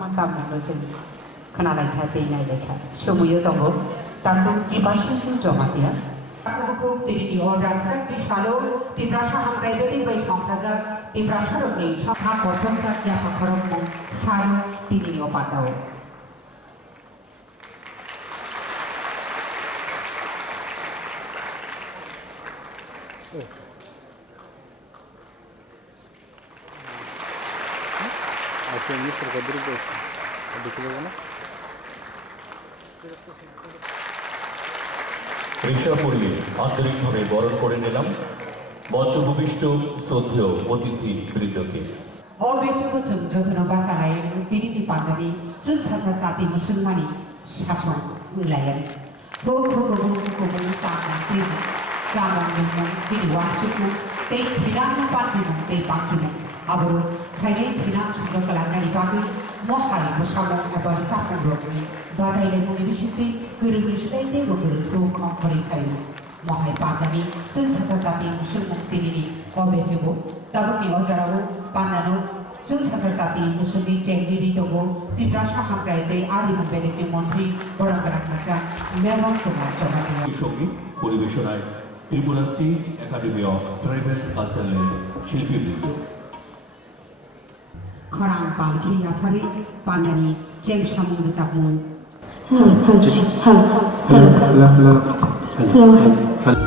माता मोनो जों खोनानायखा दैनायनायखा समुयो दङ ताखौ बिबारसिम जमा दिया aku diri orang sakti selalu diberasa hamrai dari bayi saja diberasa rukni sama kosong saja fakarmu selalu diri opatau. Asal ini serta berubah, ada kilo mana? রিক্সা পড়িয়ে আন্তরিকভাবে বরণ করে নিলাম মঞ্চভূমিষ্ঠ শ্রদ্ধেয় অতিথি বৃন্দকে। অবেচবো जों जोथोन बासानाय दिरिनि पान्दानि जों सासा जाति मुसलमानि शासन उलायारि हो ताना जामांगोन दिरि वासुकु दै थिरानो पातिमु दै बाकिमु आबरो खायनाय थिना सुंद खालामनायनि बागै महाय मोसामो एबा जाफुं रगनि बादायलाय मुनिबिसिति गोरोबै सिदायते गोरोखौ खंखरि खायो महाय पान्दानि जों सासा जाति मुसलमान दिरिनि अबेचबो दाबुनि अजारावो पान्दानो जों सासा जाति मुसलमाननि जेंगिरि दङ दिब्रासा हामरायदै आरिमु बेलेगनि मन्त्रि बरांगरा खाचा मेलन कुमार जमादिया সঙ্গীত পরিবেশনায় Tripura state academy of tribal কালচারের শিল্পীবৃন্দ। खरां पालखि आफारि पान्दानि जें सामुं रोजाबमुं Hello.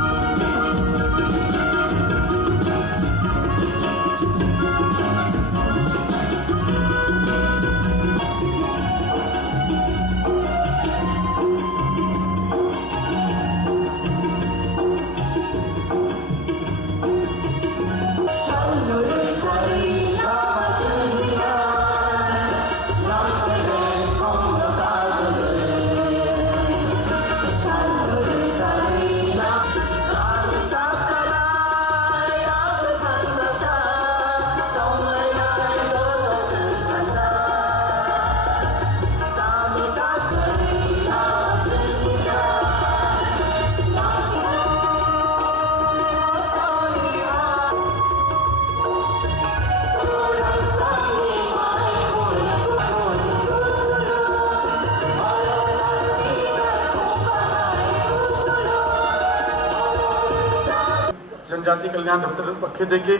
जनजाति कल्याण दफ्तर पक्ष থেকে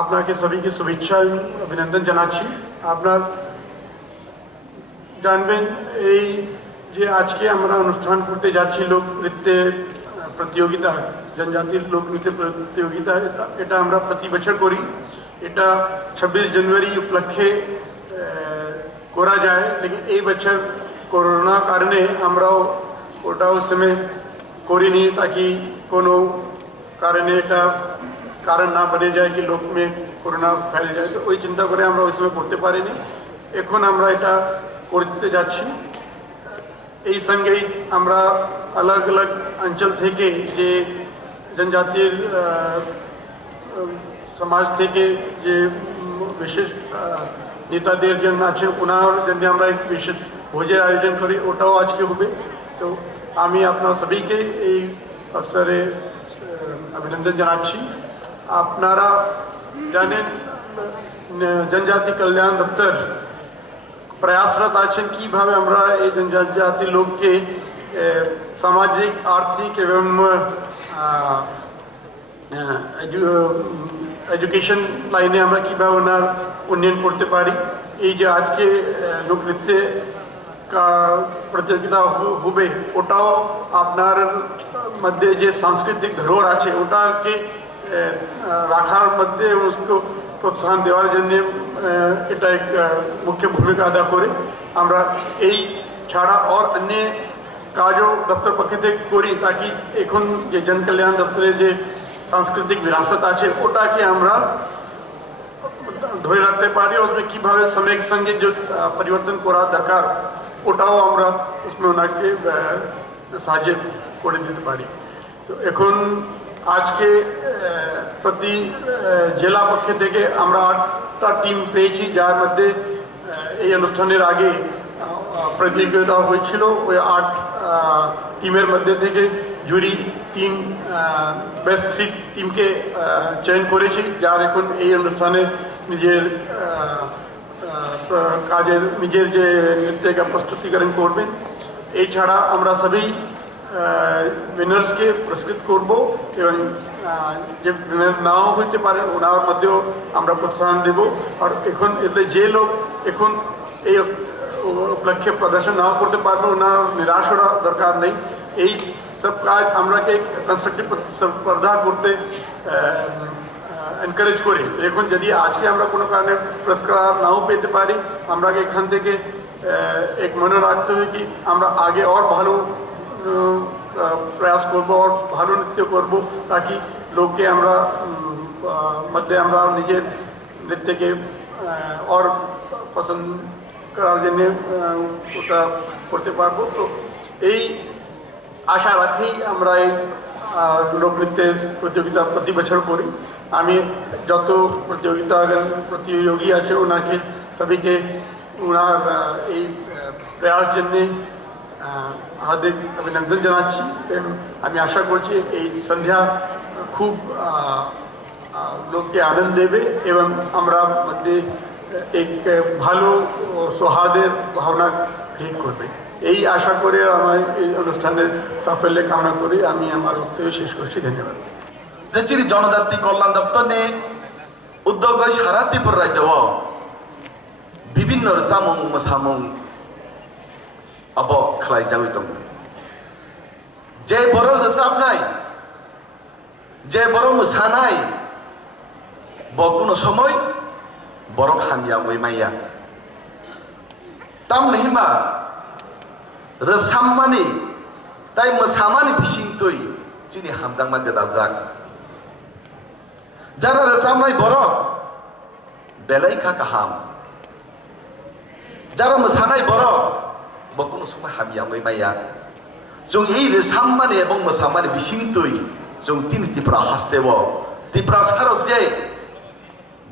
আপনাকে সবাইকে শুভেচ্ছা অভিনন্দন জানাচ্ছি। আপনারা জানবেন এই যে আজকে আমরা অনুষ্ঠান করতে যাচ্ছি লোক নৃত্য প্রতিযোগিতা जनजाति লোক নৃত্য প্রতিযোগিতা এটা আমরা প্রতি বছর করি। এটা 26 জানুয়ারি উপলক্ষে করা যায় लेकिन এই বছর করোনা কারণে আমরা ওটা उस समय করিনি ताकि কোনো कारण এটা कारण না বনে যায় कि लोक में कोरोना फैल जाए तो ওই চিন্তা করে আমরা ওই সময় করতে পারিনি। এখন আমরা এটা করতে যাচ্ছি। এই সঙ্গেই আমরা अलग अलग অঞ্চল থেকে যে जनजातिर সমাজ থেকে যে বিশেষ নেতাদের জন্য আছেন ওনার জন্য আমরা এক বিশেষ ভোজের আয়োজন করি ওটাও আজকে হবে। তো আমি আপনারা সবাইকে এই অবসরে अभिनंदन জানাচ্ছি। আপনারা জানেন जनजाति कल्याण दफ्तर प्रयासरत আছেন কিভাবে আমরা এই जनजाति লোককে সামাজিক আর্থিক এবং এডুকেশন লাইনে আমরা কিভাবে ওনার উন্নয়ন করতে পারি। এই যে আজকে লোকনৃত্য प्रतियोगिता হবে ওটাও আপনার মধ্যে যে সাংস্কৃতিক ধরোহর আছে ওটাকে রাখার মধ্যে उसको प्रोत्साहन দেওয়ার জন্য এটা এক মুখ্য ভূমিকা আদা করে। আমরা এই ছাড়া और अन्य কাজও দপ্তর পক্ষ থেকে করি ताकि এখন যে জনকল্যাণ দপ্তরের যে সাংস্কৃতিক বিরাসত আছে ওটাকে আমরা ধরে রাখতে পারি। उसमें কিভাবে সময়ের সঙ্গে যে পরিবর্তন করা দরকার ওটাও আমরা उसमें ওনাকে সাহায্য করে দিতে পারি। তো এখন আজকে প্রতি জেলা পক্ষ থেকে আমরা 8টা টিম পেয়েছি যার মধ্যে এই অনুষ্ঠানের আগে প্রতিযোগিতা হয়েছিল। ওই 8 টিমের মধ্যে থেকে জুরি 3 বেস্ট 3 টিমকে চয়ন করেছি যার এখন এই অনুষ্ঠানে নিজের কাজের নিজের যে নৃত্যকে প্রস্তুতিকরণ করবেন। এছাড়া আমরা সবই উইনার্সকে পুরস্কৃত করব এবং যে উইনার নাও হইতে পারে ওনার মধ্যেও আমরা প্রোৎসাহন দেব। আর এখন এতে যে লোক এখন এই উপলক্ষে প্রদর্শন নাও করতে পারবে ওনার নিরাশ হওয়া দরকার নেই। এই সব কাজ আমরাকে কনস্ট্রাকটিভ স্পর্ধা করতে এনকারেজ করি। এখন যদি আজকে আমরা কোনো কারণে পুরস্কার নাও পেতে পারি আমরা এখান থেকে এক মনে রাখতে হবে কি আমরা আগে আর ভালো প্রয়াস করব আর ভালো নৃত্য করব তাকি লোককে আমরা মধ্যে আমরা নিজের নৃত্যকে আর পছন্দ করার জন্য ওটা করতে পারবো। তো এই আশা রাখি আমরা এই লোকনৃত্যের প্রতিযোগিতা প্রতি বছর করি। আমি যত প্রতিযোগী আছে ওনাকে সবাইকে ওনার এই প্রয়াস জন্যে হার্দিক অভিনন্দন জানাচ্ছি। আমি আশা করছি এই সন্ধ্যা খুব লোককে আনন্দ দেবে এবং আমরা মধ্যে এক ভালো সৌহার্দের ভাবনা ক্রিয়েট করবে। এই আশা করে আমার এই অনুষ্ঠানের সাফল্য কামনা করি আমি আমার বক্তব্য শেষ করছি। ধন্যবাদ। যে চিনি জনজাতি কল্যাণ দপ্তরনি উদ্যোগ সারা ত্রিপুরা রাজ্য বিভিন্ন সামুং মোসামুং আব খাই যাওই দं। যে বড় রোজাবনাই যে বড় মোসানাই বকুনো সময় বড় খামিয়া মই মাইয়া তাম নেহিমা রসাম্মানি তাই মোসামানি বিসিং তুই চিনি হামজাংমা গেদালজাক যারা রসামনাই বড় বেলাইখা কাহাম যারা মোসানাই বড় বকুনো সময় হামিয়া মই মাইয়া जों এই রসাম্মানি এবং মোসামানি বিসিং তুই जों তিনি ত্রিপুরা হাসতেব ত্রিপুরা সারক যে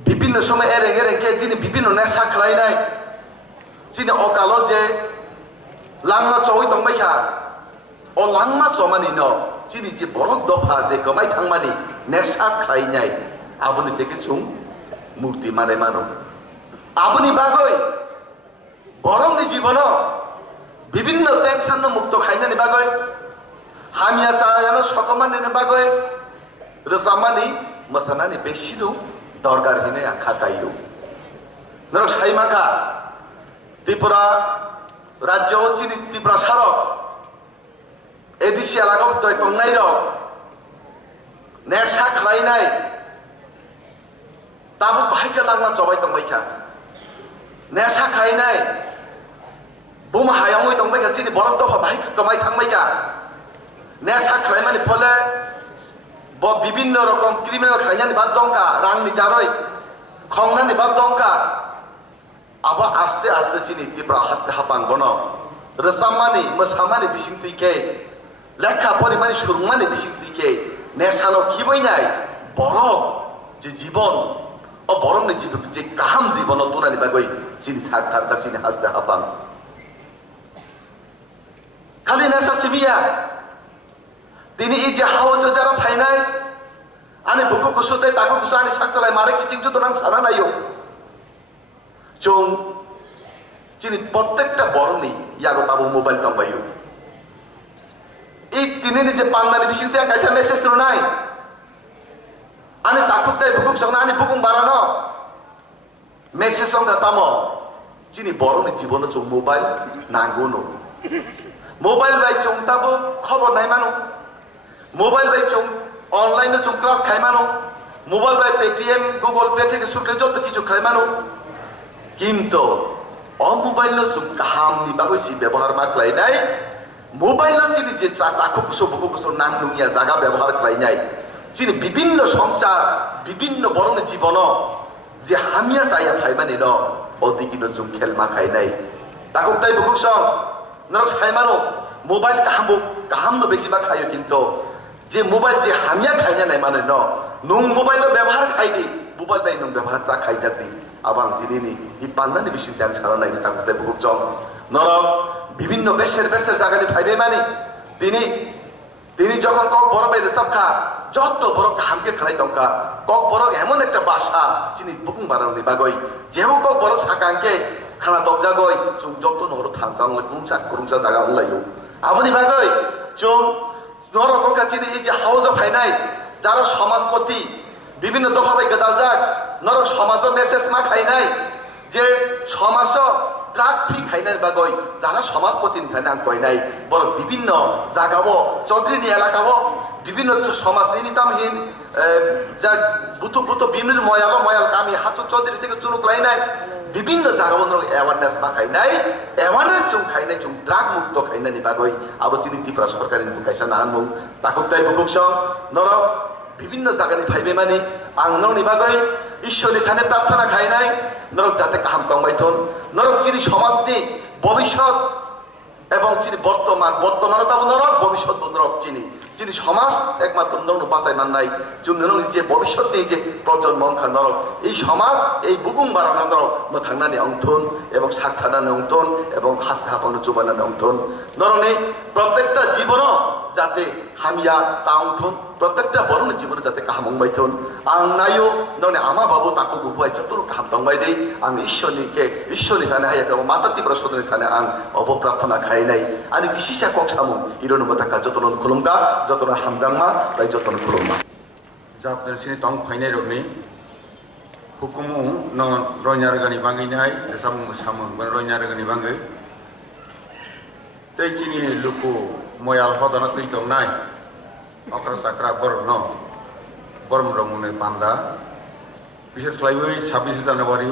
বিভিন্ন সময় এরেং এরেংকে যিনি বিভিন্ন নেশা খালাইনাই যিনি অকালো যে লাংমা চই দंबायखा ও লাংমা চমানি ন যিনি যে বরক দফা যে গমাই থাংমানি নেশা খালাইনাই আবনি থেকে जों মুক্তি মানে মানো আবনি বাগৈ বরংনি জীবন বিভিন্ন টেনশন মুক্ত খাইনানি বাগৈ হামিয়া চায়ানো সকমানি বাগৈ রসামানি মসানানি বেশিনো দরকার হিনে আখা কাইরো নরক সাইমাকা ত্রিপুরা রাজ্য চিনি ত্রিপুরা সারক এডিসি এলাকা তয় তংনাই রক নেশা খালাইনাই তাবো বাহাইকা লাংনা জবাই দंबायखा নেশা খাইনাই বুম হায়ামই दंबायखा চিনি বরফ দফা বাহাইকা কমাই থাंबायखा নেশা খালাইমানি ফলে বিভিন্ন রকম ক্রিমিনাল খাইনানি বাদ দंखा রাংনি জারই খংনানি বাদ दंखा আবা আস্তে আস্তে চিনি ত্রিপুরা হাসতে হাপাং বন রসামানি মোসামানি বিসিং তুইকে লেখা পরিমাণি সুরমানি বিসিং তুইকে নেশানো খিবইনাই বরক যে জীবন ও বরংনি জীবন যে কাহাম জীবন তোনানি বাগৈ চিনি থাক থাক থাক চিনি হাসতে হাপাং খালি নেশা সিবিয়া তিনি এই যে হাওজ যারা ফাইনাই আনি বুকু কুসুতে তাকু কুসু আনি সাকসালাই মারে কিচিং জুতো নাং সারা নাইও जों চিনি প্রত্যেকটা বরণই ইয়াগো তাবো মোবাইল দंबायो এই তিনিনি যে পান্নানি বিসিংতে কাইসা মেসেজ র নাই আনি তাকুকতাই বুকুক সংনা আনি বুকুং বারানো মেসেজ সংগা তামো চিনি বরণি জীবন जों মোবাইল নাঙ্গোনো মোবাইল বাই जों তাবো খবর নাই মানো মোবাইল বাই जों অনলাইনে जों ক্লাস খাই মানো মোবাইল বাই পেটিএম গুগল পে থেকে শুরু করে যত কিছু খাই মানো কিন্তু অমোবাইল কাহামনি বাগৈসি ব্যবহার মা খালাইনাই মোবাইল চিনি যে তাকু কুসো বুকু কুসো নাং নুইয়া জায়গা ব্যবহার খালাইনাই চিনি বিভিন্ন সংসার বিভিন্ন বরণ জীবন যে হামিয়া চাইয়া ফাইমানি ন অদিকিন जों খেল মা খাইনাই তাকু তাই বুকুক সং নরক সাইমানো মোবাইল কাহামনো বেশিরভাগ খাইও কিন্তু যে মোবাইল যে হামিয়া খাইনা নাই মানে ন নং মোবাইল ব্যবহার খাইনি মোবাইল বাই নং ব্যবহার তা খাইজাকনি আবার দিদিনি এই পান্নানি বিশুদ্ধ এক সারা নাই তাকে বুকুক জং নরক বিভিন্ন বেশের জায়গানি ফাইবে মানে তিনি তিনি যখন কক বড় বাইরে সাবখা যত বড় হামকে খানাই দংকা কক বড় এমন একটা বাসা চিনি বুকুং বারাউনি বাগই যেও কক বড় সাকাংকে খানা দবজাগই जों যত নর থাংজাং কুরুংসা জায়গা হলাইও আবনি বাগই जों নরককা চিনি এই যে হাউজে ফাইনাই যারা সমাজপতি বিভিন্ন দফাবাই গদালজাক নরক সমাজ মেসেজ মা খাইনাই যে সমাজ ড্রাগ ফ্রি খাইনাই বাগই যারা সমাজপতি নিথানে আং কইনাই বড় বিভিন্ন জাগাবো চৌধুরীনি এলাকাবো বিভিন্ন সমাজ নিতামহীন যা বুতু বুতু বিভিন্ন ময়াল কামি হাচু চৌধুরী থেকে চুরুক লাইনাই বিভিন্ন জাগাবো নরক অ্যাওয়ারনেস মা খাইনাই অ্যাওয়ারনেস চুং খাইনাই চুং ড্রাগ মুক্ত খাইনানি বাগই আবো চিনি ত্রিপুরা সরকারি বুকাইসা নাহানমু তাকুক তাই বুকুক সং নরক বিভিন্ন জায়গানি ফাইবে মানে আং নরনি বাগই ঈশ্বরনি থানে প্রার্থনা খাইনাই নরক যাতে কাহাম তংবাইথন নরক চিনি সমাজনি ভবিষ্যৎ এবং চিনি বর্তমান তাবো নরক ভবিষ্যৎ নরক চিনি সমাজ একমাত্র নরক বাঁচাই মাননাই जों যে ভবিষ্যৎ নিয়ে যে প্রজন্ম খা নরক এই সমাজ এই বুকুং বারানা নরক থাংনানি অংথন এবং সাক্ষাদানি অংথন এবং হাসতে হাপানো চুবানানি অংথন নরনে প্রত্যেকটা জীবন যাতে হামিয়া তা অংথন প্রত্যেকটা বরণ জীবনে যাতে কাহাম অংবাইথন আং নাইও নরনে আমা বাবু তাকু বুহুয়াই যত কাহাম তংবাই দেই আং ঈশ্বরনি থানে হাইয়া এবং মাতা ত্রিপুরা সদনি থানে আং অবপ্রার্থনা খাই নাই আনি বিশিষা কক সামু ইরনো বাতাকা যতন খুলুমগা যতন হামজাংমা তাই যতন খুলুমমা जापनर सिनि तंग फाइनाय रगनि हुकुमु न रयनारगानि बांगैनाय सामु सामु रयनारगानि बांगै तै चिनि लुकु मयाल हदना तै दंनाय अक्रा साक्रा बरम रमुने पान्दा विशेष खालायबै 26 जानुवारि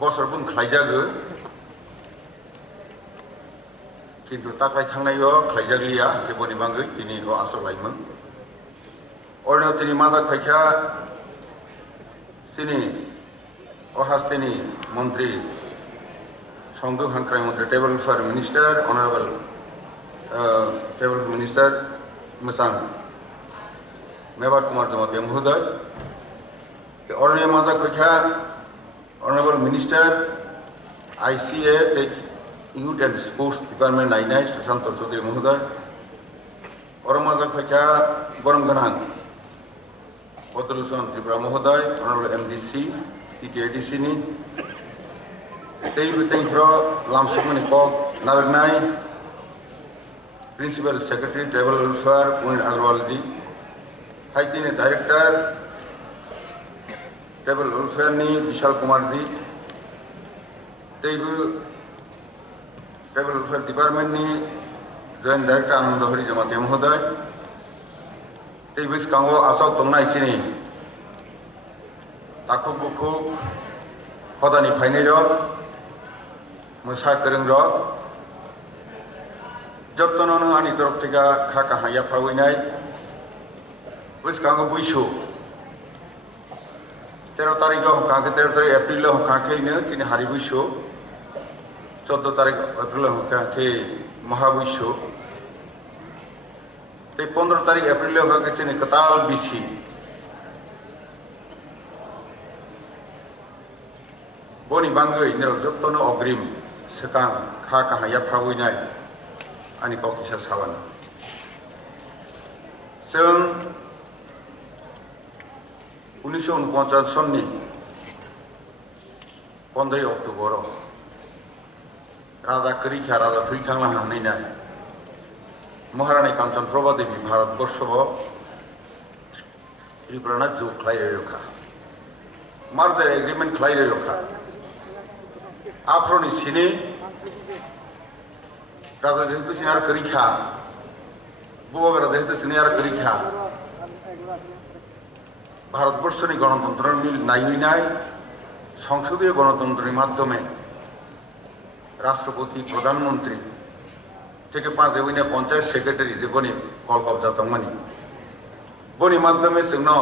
बसर बुं खालायजागो किन्तु ताक्लाय थांनाय खालायजागलिया केबनि बांगै दिनै आसल लायमोन Orno tini maza khaikha sini ohastini Mantri Songdu Hankrai Mantri Table for Minister Honorable Table Minister Musang Mebar Kumar Jamati Mhoday Orno maza khaikha Honorable Minister ICA Youth and Sports Department Ainai Susanto Chaudhary Mhoday Orno maza khaikha Borom Ganang Botoluson Tripura Mohoday, Honorable MDC, TTIDC ni, Teibu Tengkro, Lamsukmani Kok, Naragnai, Principal Secretary, Tribal Welfare, Punit Agrawalji, Haitini Director, Tribal Welfare ni, Vishal Kumarji, Teibu Tribal Welfare Department ni, Joint Director Anandahari Jamati Mohoday, Tibis Kango asal tongnai sini takuk bukuk hodani fainai rok musa kereng rok jottonono ani torok theka kha kaha ya pawinai bis kango buisu 13 tarik hokake 13 tarik April hokake ne chini hari buisu 14 tarik April hokake maha buisu 15 तारीख अप्रैल होगा कि कताल BC बोनी बांगै निरक जत्तनो अग्रिम सेकां खा काहा या फावैनाय आनि ककिसा साबान जों 1949 सननि 15 अक्ट'बर राजा करिखा राजा थैथांला हानायनाय महारानी कांचन प्रभा देवी भारतवर्ष त्रिपुरा जो खाई रखा मार्जर एग्रीमेंट खाई रखा आफ्रोनी सिनी राजा जेहेतु सिनार करिखा बुबा जेहेतु सिनार करिखा भारतवर्ष गणतंत्र नायनाय संसदीय गणतंत्र माध्यमे राष्ट्रपति प्रधानमंत्री থেকে 5 এবিনা পঞ্চায়েত সেক্রেটারি যে বনি কল কবজা তংমানি বনি মাধ্যমে जोंनो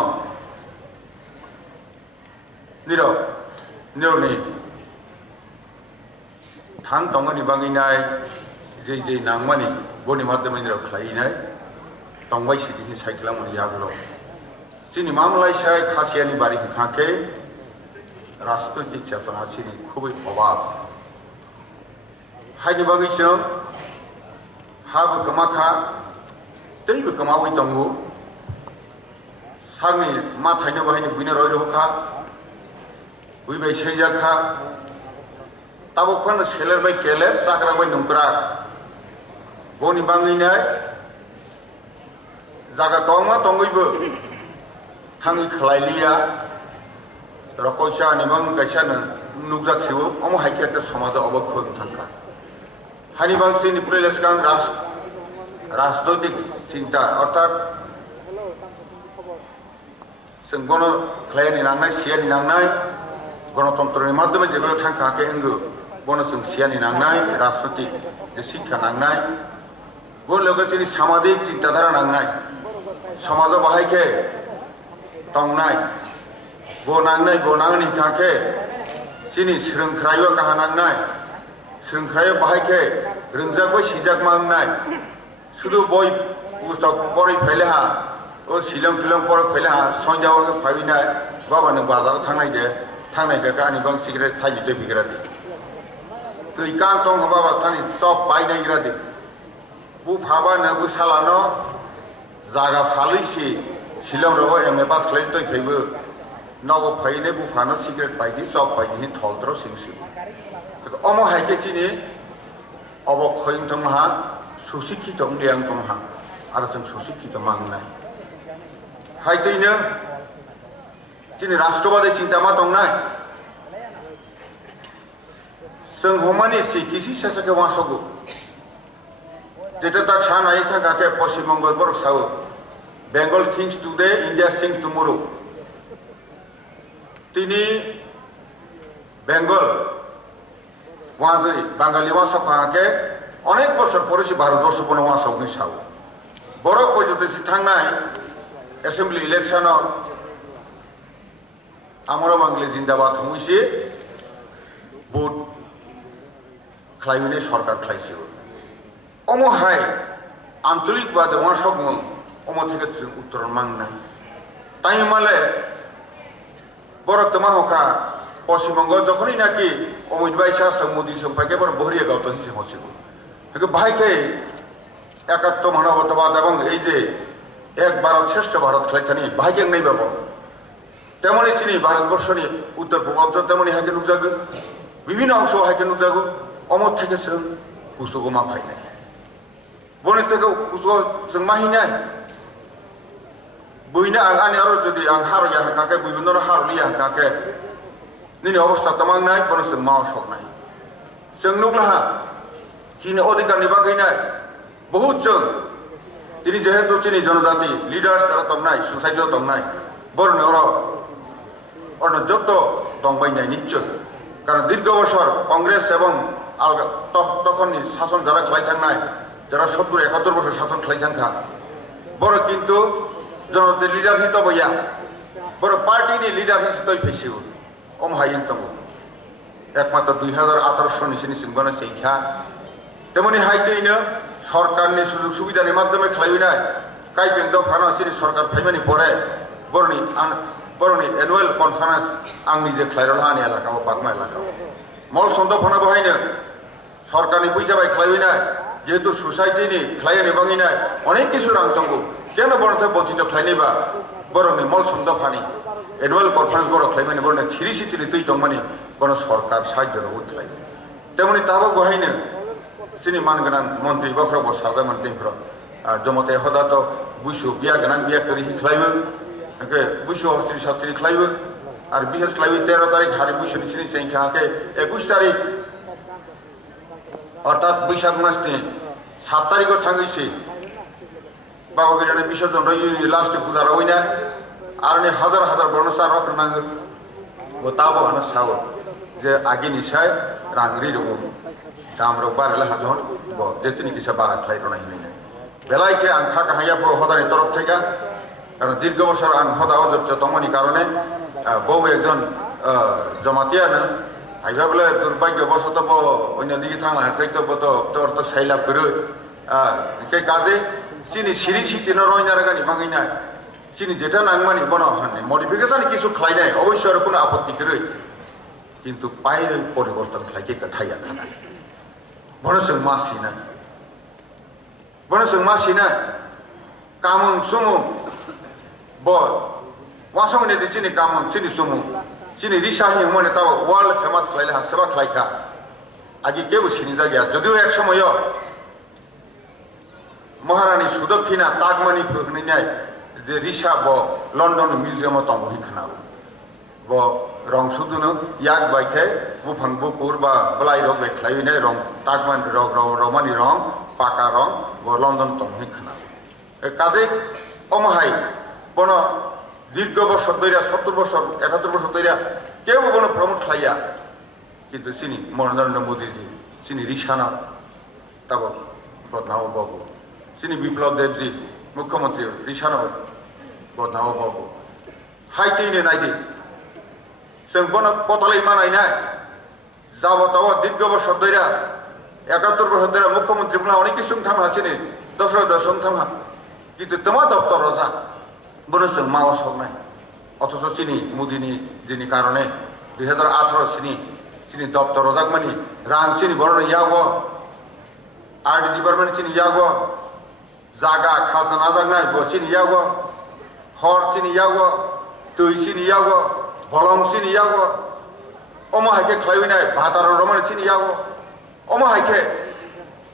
নিরনি থাং তংমানি বাঙিনাই যে নাংমানি বনি মাধ্যমে নির খাইনাই তংবাই সিদি সাইক্লামনি यागलो চিনি মামলাই সাই খাসিয়ানি বাড়ি খাকে রাষ্ট্রীয় চেতনা চিনি খুবই অভাব হাইনি বাগিছো हाबो गमाखा teibu kamawi tongu sagni ma thaino bahini buina roi roka buibai seijaka tabo khon seler bai keler sakra bai nungkra boni banginai jaga kawma tonguibu thangi khlailia rokoisa ni bang kaisa na nukjak sibu omo haike ta samaj obakho thangka hani bang sini prileskang রাজনৈতিক চিন্তা অর্থাৎ গণ খেলানি নাংনাই সিয়ানি নাংনাই গণতন্ত্রের মাধ্যমে যেগুলো থাকাকে এঙ্গো গণসং সিয়ানি নাংনাই রাজনৈতিক যে শিক্ষা নাংনাই বন লোকের সামাজিক চিন্তাধারা নাংনাই সমাজ বাহাইকে টংনাই বো নাংনাই বো নাংনি কাকে চিনি শ্রৃঙ্খলায় কাহা নাংনাই শ্রৃঙ্খলায় বাহাইকে রংজাক বই সিজাক মাংনাই শুধু বই পুস্তক পড়ে ফেলে হা ও শিলং টিলং পড়ে ফেলে হা সন্ধ্যাও ফাইনাই বাবা নों বাজার থাংনাইকে কানি বাং সিগারেট থাইতে বিগ্রা দি তুই কান টং বাবা থানি সব পাইনাইগ্রা দি বু ফাবা নো বু সালানো জায়গা ফালইছি শিলং রবো এমএ পাস খাই তৈ ফেইবো নগো ফাইনে বু ফানো সিগারেট পাইদি সব পাইদি থলদ্র সিংসি অমো হাইকে চিনি অবক্ষয়ং থংহা সুশিক্ষিত উন্নয়ন কমহা আর जों সুশিক্ষিত মাংনাই হাইতেইনো যিনি রাষ্ট্রবাদী চিন্তা মা দंनाय जों हमानि सि किसी सासाके वासगु जेटा ता छानाय थाकाके पश्चिमबंग बरक Sao Bengal things today India things tomorrow তিনি বেঙ্গল ওয়াজই বাঙালি ওয়াসাকে অনেক বছর পরে সে ভারতবর্ষ কোনো ওয়াসাউনি সাউ বড় পর্যন্ত থাংনাই অ্যাসেম্বলি ইলেকশন আমরা বাংলা জিন্দাবাদ হইছে ভোট খাইনে সরকার খাইছে অমহাই আঞ্চলিকবাদে ওয়াসক অম থেকে উত্তরণ মাংনাই তাই মালে বড় তোমা হকা পশ্চিমবঙ্গ যখনই নাকি অমিত বাইসা মোদী সম্পর্কে বড় বহরিয়া গাউত হিসেবে হচ্ছে ভাইকে একাত্ম মানবতাবাদ এবং এই যে এক ভারত শ্রেষ্ঠ ভারত খেলাইছানি ভাইকে নেই বাবা তেমনি চিনি ভারতবর্ষ নিয়ে উত্তর পূর্বাঞ্চল তেমনি হাইকে নুকজাগো বিভিন্ন অংশ হাইকে নুকজাগো অমর থেকে जों কুসুগো মা ফাই নাই বনের থেকে কুসুগো जों মাহিনাই বইনা আনি আরো যদি আং হারইয়া হাকাকে বিভিন্ন হারলিয়া হাকাকে নিনি অবস্থা তামাংনাই বনে जों মাও সকনাই जों नुकलाहा चीन अधिकार बागैनाय बहुत जों তিনি যেহেতু চিনি জনজাতি লিডার্স যারা দंनाय সোসাইটিও दंनाय বরণ অন্য যত দंबायनाय নিশ্চয় কারণ দীর্ঘ বছর কংগ্রেস এবং তখনই শাসন যারা খাইথাंनाय যারা 70-71 বছর শাসন খাইথাंखा বড় কিন্তু জনজাতি লিডার হিত বইয়া বড় পার্টিনি লিডার হিসেবে ফেসিও অম হাইং দङ একমাত্র 2018 সনি সিনি সিংবানা সেইখা তেমনি হাইতেইনো সরকারনি সুযোগ সুবিধানি মাধ্যমে খাইনাय কাইবেং দ ফানো সিনি সরকার ফাইমানি পরে বরনি অ্যানুয়াল কনফারেন্স आंनि जे खाइरल हानि एलाकाव बागमा एलाकाव मल सन्द फना बहायनो सरकारनि पैसा बाय खाइनाय जेहेतु सोसाइटिनि खाइनि बाङिनाय अनेक किछु रां दङ केन बरनथे बंचित खाइनिबा बरनि मल सन्द फानि एनुअल कनफारेंस बर खाइमानि बरने छिरि सितिनि तै दंमानि बन सरकार साहाय्य रबो खाइ तेमनि ताबो बहायनो सिनि मानगोनां मन्त्रि बाफ्राव साजा मन्त्रिफ्रा जमते हदा तो बुसु बिया गोनां बिया करि खाइबो के बुसु हस्ति सात्रि खाइबो और विशेष खाइबो 13 तारिख हारि बुसुनि सिनि संख्याके 21 तारिख अर्थात बैसाग मासनि 7 तारिखआव थांगैसै बाबा गिरानि बिसर्जन रइ लास्ट पूजा रइना आरनि हजार हजार बर्णसा रख नांगो बताबो हन साव जे आगिनि साय रांगरि रगो दामरो बारला हाजन ब जेतनि किसा बारा खाइ रनाय नै बेलायके आं खा काहाया बर हदानि तरफ थेका कारण दीर्घ बছর आं हदा अजत्य तमनि कारणे बौ एकजन जमातियानो आइबा बले दुर्भाग्यवशत ब अन्य दिके थांना हाखैतो बतो तोर तो साइलाब गरो के काजे सिनि सिरि सितिनो रयना रगानि बाङैना सिनि जेटा नांगमानि बनो हानि मडिफिकेशन किछु खाइनाय अवश्य आरो कोनो आपत्ति गरै किन्तु पाइरै परिवर्तन खाइके कथाया खानाय बनो जों मासिनाय kamung sumu bo wasong ne de chini kamung chini sumu chini risha hi humane ta world famous khlaile ha seba khlaika agi কেউ চিনি জায়গা যদিও এক সময় মহারানী সুদক্ষিণা তাগমানি ফহনিনাই যে রিসা ব লন্ডন মিউজিয়াম তংহি খানা ব রং সুদুনো ইয়াক বাইখে বুফাং বুকুর বা বলাই রগ বে খ্লাইনে রং তাগমানি রগ রমানি রং পাকা রং ব লন্ডন তংহি খানা কাজে অমহাই বন দীর্ঘ বছর ধরে 70 বছর 71 বছর ধরে কেউ বন প্রমোট খাইয়া কিন্তু চিনি নরেন্দ্র মোদীজি চিনি রিসানা তব বদনাও বাবু চিনি বিপ্লব দেবজি মুখ্যমন্ত্রী রিসানা বদনাও বাবু হাইতেইনে নাইদি जों बन पतलाई मानाय ना যাবতাও দীর্ঘ বছর ধরে 71 বছর ধরে মুখ্যমন্ত্রী বলা অনেক কিছু থামা চিনি দশরথ থামা কিন্তু তোমার দপ্তর রাজা বলে जों মাওয়া সব নাই অথচ চিনি মোদিনি যিনি কারণে 2018 চিনি দপ্তর রাজাকমানি রাং চিনি বড় ইয়াগো আর্ট ডিপার্টমেন্ট চিনি ইয়াগো জাগা খাজনা জাগনাই ব চিনি ইয়াগো হর চিনি ইয়াগো তুই চিনি ইয়াগো বলং চিনি ইয়াগো অমা হাইকে খ্লাইনাই ভাতার রমানে চিনি ইয়াগো অমা হাইকে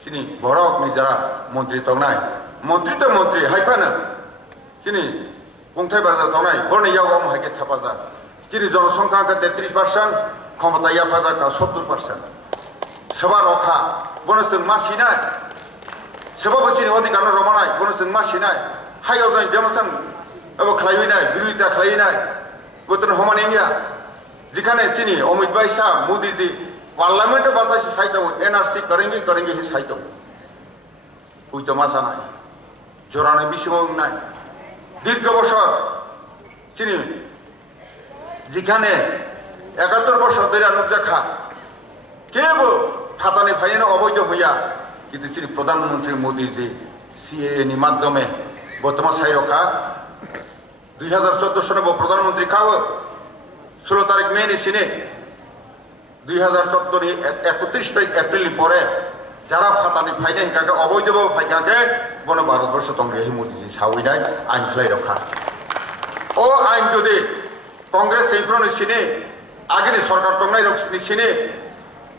চিনি বড়ক নি যারা মন্ত্রী তংনাই মন্ত্রী তো মন্ত্রী হাইফানা চিনি বুংথাই বাজার তংনাই বড় ইয়াগো অমা হাইকে থাপাজা চিনি জনসংখ্যা 33% ক্ষমতা ইয়াফাজা 70% সবা রক্ষা বনে जों মাসিনাই সবা বচিনি অধিকার রমানাই বনে जों মাসিনাই হাইও যাই যেমন এবা খ্লাইনাই বিরোধিতা খ্লাইনাই গতন হমানিয়া যেখানে চিনি অমিত ভাই শাহ মোদীজি পার্লামেন্টে বাঁচাইছে সাইতাম এনআরসি করেঙ্গি হি সাইতাম উইতো মাসা নাই জোরানে বিশ্বং নাই দীর্ঘ বছর চিনি যেখানে 71 বছর ধরে নুকজাখা কেব ফাতানি ফাইনে অবৈধ হইয়া কিন্তু চিনি প্রধানমন্ত্রী মোদীজি সিএএ নি মাধ্যমে বর্তমান সাই রক্ষা 2014 সনে প্রধানমন্ত্রী খাও 16 তারিখ মে নি সিনে 2014 31 তারিখ এপ্রিল পরে যারা ফাতানি ফাইনে হিকাকে অবৈধভাবে ফাইকাকে বন ভারতবর্ষ তংরেহি মোদীজি সাউই নাই আইন খেলাই রক্ষা ও আইন যদি কংগ্রেস এই ফ্রনে সিনে আগেনি সরকার তংনাই সিনে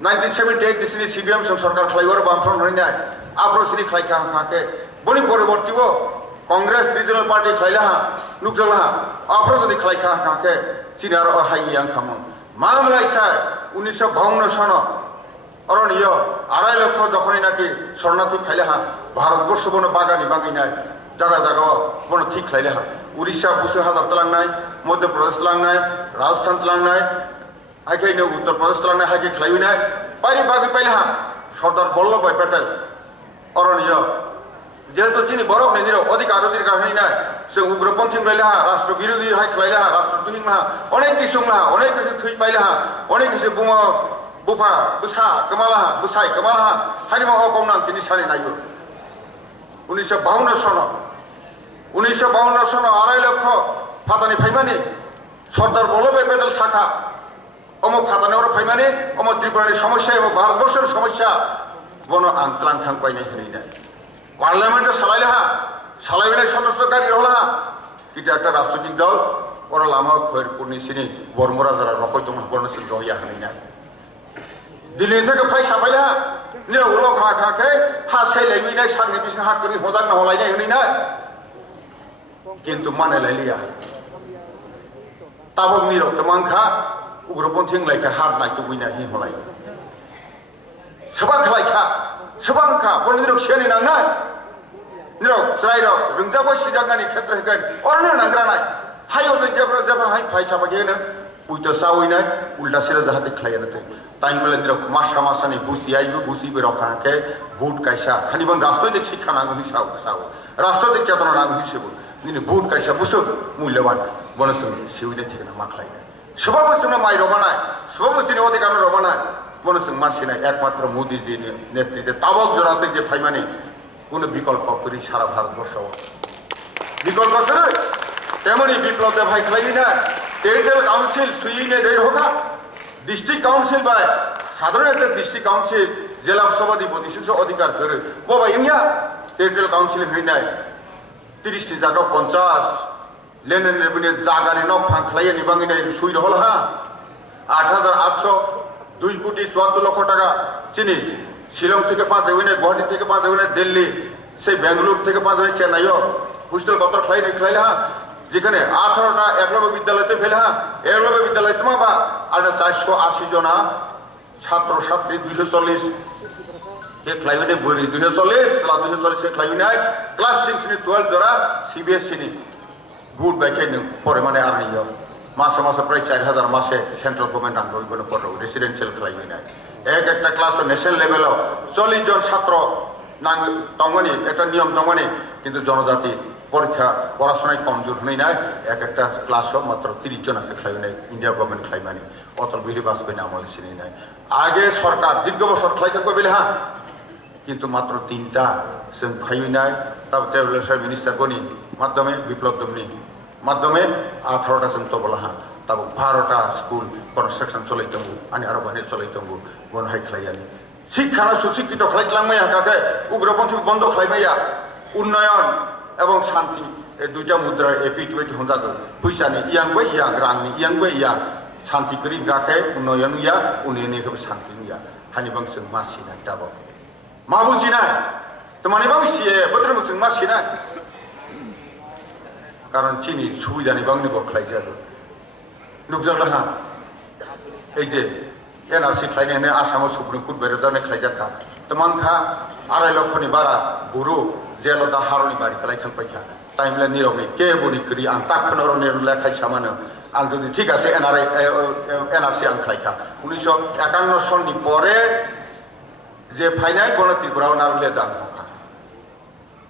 1978 নি সিনে সিবিএম সরকার খেলাইওর বামফ্রন্ট হই নাই আপরো সিনে খাইখা খাকে বনি পরবর্তীব কংগ্রেস রিজনাল পার্টি খাইলা নুকজলা আপরো যদি খাইখা খাকে চিনার হাইয়াং খামন মামলাই সাই 1952 সন অরণীয় 2.5 লক্ষ যখনই নাকি শরণার্থী ফাইলে ভারতবর্ষ বন বাগানি নাই জায়গা জায়গা বন ঠিক খাইলে উড়িষ্যা 20,000 তলাংনাই মধ্যপ্রদেশ তলাংনাই রাজস্থান তলাংনাই হাইকে উত্তরপ্রদেশ তলাংনাই হাইকে খাইনাই বাইরে বাগি পাইলে সর্দার বল্লভভাই প্যাটেল অরণীয় যেহেতু চিনি বরফ নেই অধিকার হই নাই जों উগ্রপন্থী লাইলে রাষ্ট্র বিরোধী হাই খাইলে রাষ্ট্রদ্রোহী অনেক কিছু অনেক কিছু থুই পাইলে অনেক কিছু বোমা বুফা বুসা কমালা বুসাই কমালা হারিমা অকমনান তিনি সারি নাইব 1952 সন 2.5 লক্ষ ফাতানি ফাইমানি সর্দার বল্লভভাই প্যাটেল শাখা অম ফাতানি ওর ফাইমানি অম ত্রিপুরানি সমস্যা এবং ভারতবর্ষের সমস্যা বন আংক্লাং থাং পাইনাই হই নাই পার্লামেন্টে সালাইলে সদস্যকারী হলা কিন্তু একটা রাজনৈতিক দল ওরা লামা খৈরপুরনি সিনি বর্মরা যারা রকই তোমার বর্ণশীল রহিয়া হানি নাই দিল্লি থেকে ফাইসা পাইলে নিরা উলো খাকে সাইলাইবি নাই সাংনি বিসা করি হজাক না হলাই নাই হনি নাই কিন্তু মানে লাইলিয়া তাবক নির তমাংখা উগ্রপন্থী লাইখা হাত নাই তো বুইনা হি হলাই সবা খালাইখা সবাंखा বনিরক সেনি নাংনাই নিরক স্রাইরক রংজাবই সিজাগানি ক্ষেত্র হেকেন অরনে নাংগ্রানাই হাইও যেবা হাই ফাইসা বাগেনে উইতো সাউইনাই উল্টা সিরা যাহাতে খ্লাইয়ানতে তাই বলে নিরক মাসানি বুসিবে রখাকে ভোট কাইসা হানিবন রাষ্ট্রৈতিক শিক্ষা নাঙ্গ হিসাব রাষ্ট্রৈতিক চেতনা নাঙ্গ হিসেবে নিনে ভোট কাইসা বুসো মূল্যবান বনসং সিউইনে থেকে না মাখলাইনাই সবাবসিনে মাই রমানাই সবাবসিনে অধিকার রমানাই বনসং মাসিনাই একমাত্র মোদীজি নেতৃত্বে তাবক জোড়াতে যে ফাইমানি কোনো বিকল্প করি সারা ভারতবর্ষ বিকল্প করে তেমনি বিপ্লব ভাই খাই না টেরিটোরিয়াল কাউন্সিল সুইনে রেড হোকা ডিস্ট্রিক্ট কাউন্সিল বাই সাধারণ একটা ডিস্ট্রিক্ট কাউন্সিল জেলা সভাধিপতি শিশু অধিকার করে বাবা ইন্ডিয়া টেরিটোরিয়াল কাউন্সিল হই নাই 30 জায়গা 50 লেনদেন রেভিনিউ জাগানি ন ফাংখ্লাইয়ে নিবাঙ্গিনে সুই হল হ্যাঁ 8,800 2 কোটি 74 লক্ষ টাকা চিনি শিলং থেকে 5 হইনে গুয়াহাটি থেকে 5 হইনে দিল্লি সেই বেঙ্গালুরু থেকে 5 হইনে চেন্নাইও হোস্টেল কত খাইলে হ্যাঁ যেখানে 18টা একলব্য বিদ্যালয়তে ফেলে হ্যাঁ একলব্য বিদ্যালয় তোমা বা আর 480 জনা ছাত্র ছাত্রী 240 एक लाइव बोरी 240 एक लाइव क्लास 6 नि 12 जरा सीबीएसई नि गुड बाइके परे माने आर्नियो मासे मासे प्राय 4000 मासे सेंट्रल गवर्नमेंट आंगो इबनो परो रेसिडेंशियल क्लाइव नि एक एकटा क्लास नेशनल लेवल 40 जन छात्र नांग तंगनी একটা নিয়ম তঙ্গনি কিন্তু জনজাতি পরীক্ষা পড়াশোনায় কমজোর হই না এক একটা ক্লাসও মাত্র 30 জন আছে ক্লাইভ নাই ইন্ডিয়া গভর্নমেন্ট ক্লাইভ মানে অতল বিহিত বাসবে না আমলে চিনি নাই আগে সরকার দীর্ঘ বছর ক্লাইভ থাকবে বলে হ্যাঁ কিন্তু মাত্র 3টা जों फाइनाय तब ट्रेवलर मिनिस्टार गनि माध्यमे विप्लव दमनि माध्यमे 18टा जों तबला हा तब 12टा स्कुल कन्स्ट्राक्शन चलाइतंगु आनि आरो बाने चलाइतंगु बन हाय खलायानि शिक्षा सुशिक्षित खलाइतलांमाया काके उग्रपन्थी बन्द खलाइमाया उन्नयन एवं शांति ए दुइटा मुद्रा एपिटुइट हंजागो फैसानि इयांगबो इयां रांनि इयांगबो इयां शांति करि गाके उन्नयन इया उन्नयननि शांति इया हानिबां जों मासिनाय दाबो मा बुजिनाय तो माने बांसिए बोथोर जों मासिनाय कारण चिनि सुबिदानि बांनि बखलाय जागो नुकजागला हा এই যে এনআরসি খাইনে আসামও সুপ্রিম কোর্ট বেরো জানে খাইজাখা তো মাংখা 2.5 লক্ষনি বারা গুরু জেলদা হারনি বাড়ি খাই থাকপাইখা টাইমলা নিরবনি কে বনি করি আं তাক্ষণর নিরলে খাইছা মানে आं যদি ঠিক আছে এনআরসি আं খাইখা 1951 সননি পরে যে ফাইনাই গণ ত্রিপুরাও নারুলে দান হখা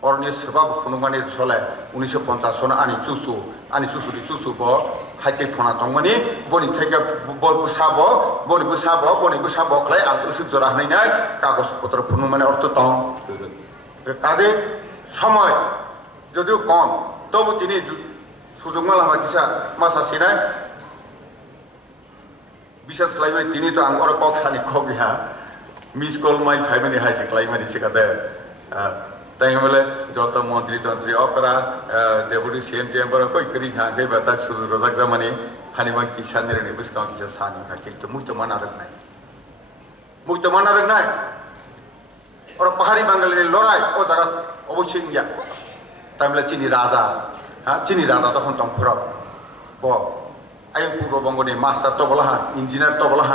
অরনি সবাব ফুনুমানি চলে 1950 সন আনি চুসু ব হাইতে ফোনা দংমানি বনি থেকে বনি বুসাব খলাই আं उसुक जरा হইনাই কাগজ পত্র ফুনুমানি অর্থ তং কাজে সময় যদিও কম তবু তিনি সুযোগ মালামা কিসা মাসাসিনাই বিশেষ খাইবে তিনি তো আं অর কক সানি কক বিহা मिस कल माइ फाइमानि हाइसे क्लाइमानि सिखादे ताई बोले जत मंत्री तंत्री अपरा डेपुटी सीएम टेम्पर कोई करी खाके बता सुरु रजाक जामानि हानिमा किसान निरनि बिस्काउंट किसा सानि खाके तो मुइतो माना रखनाय और पहाड़ी बांगाली लड़ाई ओ जगह अवश्य गया ताइमला चिनी राजा तखन तंफुरा ब आइ पूर्व बंगनि मास्टार तो बोला इंजिनियर तो बोला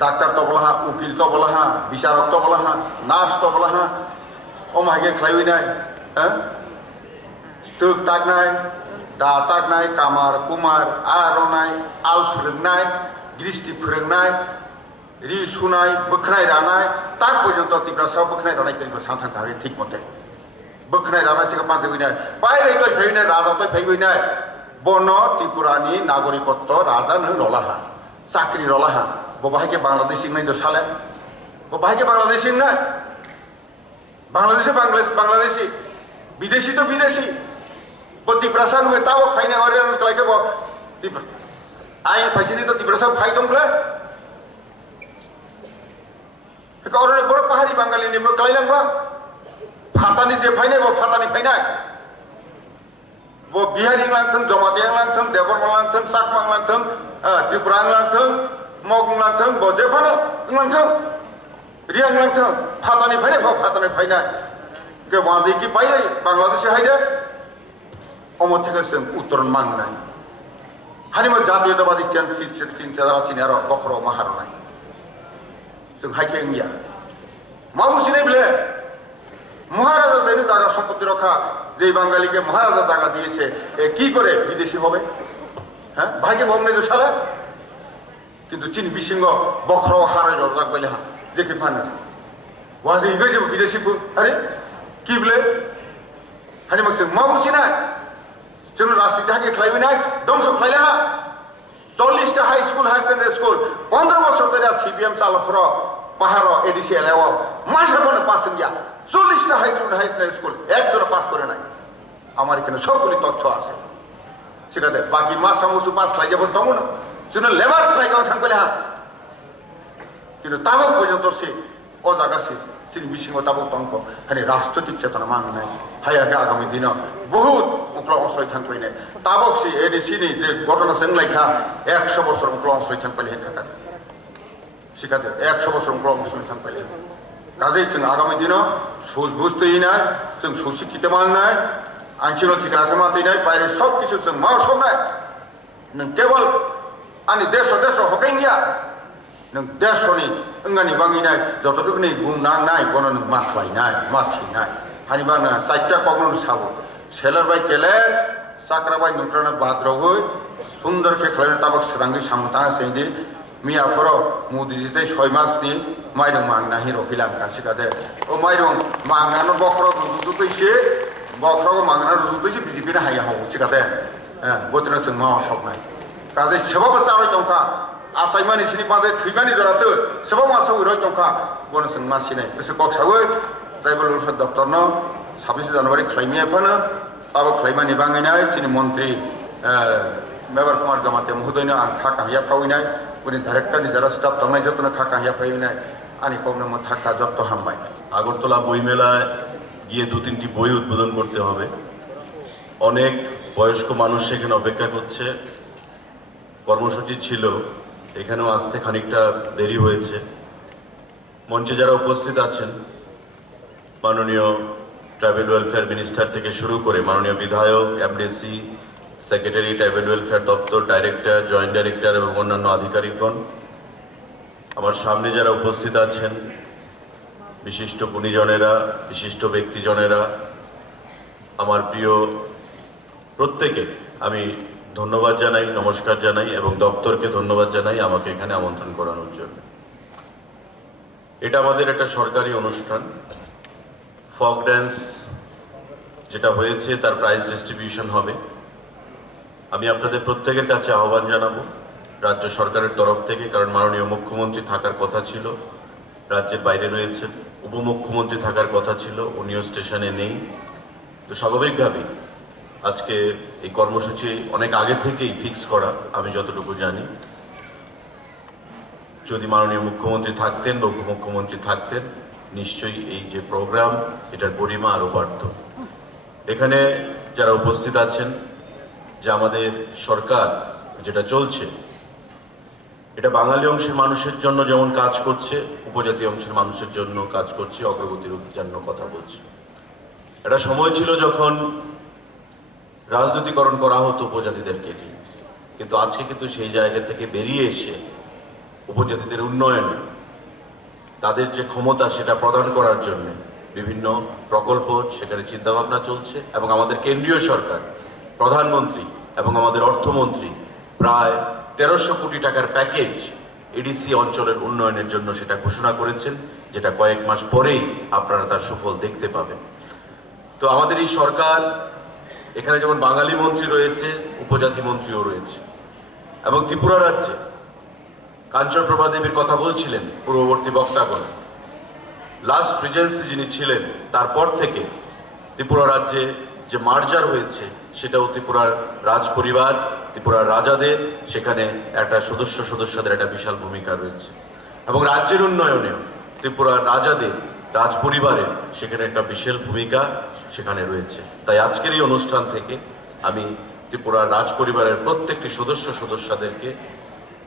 डाक्टर तो बोला उकिल तो बोला विचारक तो बोला नार्स तो बोला अमागे खाइनाय तुक ताकनाय दा ताकनाय कामार कुमार आरनाय आल फोरोंनाय दृष्टि फोरोंनाय रि सुनाय बोखनाय रानाय ताक पर्यन्त तिब्रासाव बोखनाय रानाय करिबो सानथांखा ठीक मते बोखनाय रानाय थिका पांजगैनाय बायरे तय फैनाय राजा तय फैनाय बन त्रिपुरानि नागरिकत्व राजा न रलाहा चाकरी रलाहा बबाहाय के बांग्लादेशी नहीं दो साले बबाहाय के बांग्लादेशी ना बांग्लादेशी विदेशी तो विदेशी वो तिब्रासा में ताओ फाइने और उसका के वो आयन फाइसी तो तिब्रासा फाइ दंगले एक और ने बड़ पहाड़ी बांगाली ने वो कलाइलांबा फातानी जे फाइने वो फातानी फाइना वो बिहारी लांथं जमाती लांथं देवबर्मा लांथं साकमा लांथं त्रिपुरा लांथं मगुंलांथं बजेफानो लांथं रियां लांथं फातानि फाइनाय के वाजी की बायरे बांग्लादेश हायदे अमथिका जों उत्तरन मांगनाय हानिमा जातीयतावादी चिन्ताधारा चिनारो बखरो माहारनाय जों हायके इंगिया मा बुझिनाय बले महाराजा जायनो जागा सम्पत्ति रखा जे बांगाली के महाराजा जागा दिएছে কি করে বিদেশি হবে হ্যাঁ ভাইকে বমনে তো শালা কিন্তু চিনি বিসিংহ বখর হারাই রজাক বলে হ্যাঁ যেকে ফানা ওয়াজে ইগেছে বিদেশি আরে কি বলে হানি মাকসে मा बुझिना जों राजनीति हाके खाइबे ना दंस खाइले हा 40टा high school higher secondary school 15 বছর ধরে সিবিএম চালফর পাহাড় এডিসি এলাও মাসে বনে পাস গিয়া 40টা হাই সেকেন্ডরি স্কুল একজন পাস করে নাই আমার এখানে সবগুলি তথ্য আছে সেখানে বাকি মাসামুসু পাস খাই যাব দমন जों लेबार साइकेल थांबले हा किन्तु ताबो पर्यन्त से ओ जागासे sini bisingo tabuk tongko hani রাষ্ট্রতিক চেতনা মাংনাই হায়াকে আগামী দিন বহুত উকল অসই থাকবে তাবক সি এডিসি নি যে ঘটনা সেংলাইখা 100 বছর উকল অসই থাকবে হেখাকা শিখাতে 100 বছর উকল অসই থাকবে কাজেই जों আগামী দিন সুজ বুঝতেই নাই जों সুশিক্ষিত মাংনাই আইনশৃঙ্খলা রাখা মাতেই নাই বাইরে সব কিছু जों মাও সবনাই নং কেবল আনি দেশ হকাই নিয়া नों देशनि अंगानि बांगिनाय जतटुकुनि गुं नांनाय गनो नों माखलायनाय मासिनाय हानिबा ना साइटा कगनो साबो सेलर बाय केले साकरा बाय नुट्राना बाद्रवै सुंदर के खलायना ताबक सरांगि सामता सेंदि मियाफोरो मुदिजिते 6 मासनि माइरं मांगना हिरो फिलाम कासिकादे ओ माइरं मांगनानो बखरो रुजुतैसे बखरो मांगना रुजुतैसे बिजिपिना हाया हो सिकादे गतनो जों मा सबनाय काजे सेबाबो साबाय दंखा आसाइमानि सिनि बाजे थैमानि जरातो सेबा मासाव इरय दंखा गनो जों मासिनाय गोसो कक्सावै ट्राइबल वेलफेयार दफ्तरनो 26 জানুয়ারি ख्लाइमिया फानो ताबो ख्लाइमानि बाङैनाय सिनि मन्त्रि मेबर कुमार जमाते महोदयनो आं खाका हिया फावैनाय उनि डाइरेक्टरनि जारा स्टाफ दंनाय जतनो खाका हिया फावैनाय आनि कमनो मथाका जत्त हामबाय আগরতলা বইমেলায় গিয়ে 2-3টি বই উদ্বোধন করতে হবে। অনেক বয়স্ক মানুষ সেখানে অপেক্ষা করছে। কর্মসূচি ছিল, এখানেও আসতে খানিকটা দেরি হয়েছে। মঞ্চে যারা উপস্থিত আছেন, মাননীয় ট্রাইবেল ওয়েলফেয়ার মিনিস্টার থেকে শুরু করে মাননীয় বিধায়ক, এমডিসি, সেক্রেটারি, ট্রাইবেল ওয়েলফেয়ার দপ্তর, ডাইরেক্টর, জয়েন্ট ডাইরেক্টর এবং অন্যান্য আধিকারিকগণ, আমার সামনে যারা উপস্থিত আছেন, বিশিষ্ট গুণীজনেরা, বিশিষ্ট ব্যক্তিজনেরা, আমার প্রিয় প্রত্যেকে আমি ধন্যবাদ জানাই, নমস্কার জানাই এবং দপ্তরকে ধন্যবাদ জানাই আমাকে এখানে আমন্ত্রণ করানোর জন্য। এটা আমাদের একটা সরকারি অনুষ্ঠান। ফক ড্যান্স যেটা হয়েছে তার প্রাইজ ডিস্ট্রিবিউশন হবে। আমি আপনাদের প্রত্যেকের কাছে আহ্বান জানাবো রাজ্য সরকারের তরফ থেকে, কারণ মাননীয় মুখ্যমন্ত্রী থাকার কথা ছিল, রাজ্যের বাইরে রয়েছেন। উপমুখ্যমন্ত্রী থাকার কথা ছিল, উনিও স্টেশনে নেই। তো স্বাভাবিকভাবেই আজকে এই কর্মসূচি অনেক আগে থেকেই ফিক্স করা, আমি যতটুকু জানি। যদি মাননীয় মুখ্যমন্ত্রী থাকতেন বা উপমুখ্যমন্ত্রী থাকতেন, নিশ্চয়ই এই যে প্রোগ্রাম, এটার পরিমা আরও বাড়ত। এখানে যারা উপস্থিত আছেন, যে আমাদের সরকার যেটা চলছে, এটা বাঙালি অংশের মানুষের জন্য যেমন কাজ করছে, উপজাতি অংশের মানুষের জন্য কাজ করছে, অগ্রগতির জন্য কথা বলছে। একটা সময় ছিল যখন রাজনীতিকরণ করা হতো উপজাতিদেরকে নিয়ে, কিন্তু আজকে কিন্তু সেই জায়গা থেকে বেরিয়ে এসে উপজাতিদের উন্নয়নে তাদের যে ক্ষমতা সেটা প্রদান করার জন্য বিভিন্ন প্রকল্প সেখানে চিন্তাভাবনা চলছে। এবং আমাদের কেন্দ্রীয় সরকার, প্রধানমন্ত্রী এবং আমাদের অর্থমন্ত্রী প্রায় 1300 কোটি টাকার প্যাকেজ এডিসি অঞ্চলের উন্নয়নের জন্য সেটা ঘোষণা করেছেন, যেটা কয়েক মাস পরেই আপনারা তার সুফল দেখতে পাবেন। তো আমাদের এই সরকার, এখানে যেমন বাঙালি মন্ত্রী রয়েছে, উপজাতি মন্ত্রীও রয়েছে। এবং ত্রিপুরা রাজ্যে কাঞ্চনপ্রভা দেবীর কথা বলছিলেন পূর্ববর্তী বক্তাগণ, লাস্ট রিজেন্সি যিনি ছিলেন, তারপর থেকে ত্রিপুরা রাজ্যে যে মার্জার হয়েছে সেটাও ত্রিপুরার রাজ পরিবার, ত্রিপুরার রাজাদের সেখানে একটা সদস্যদের একটা বিশাল ভূমিকা রয়েছে। এবং রাজ্যের উন্নয়নেও ত্রিপুরার রাজাদের, রাজ পরিবারের সেখানে একটা বিশাল ভূমিকা সেখানে রয়েছে। তাই আজকের এই অনুষ্ঠান থেকে আমি ত্রিপুরার রাজ পরিবারের প্রত্যেকটি সদস্যদেরকে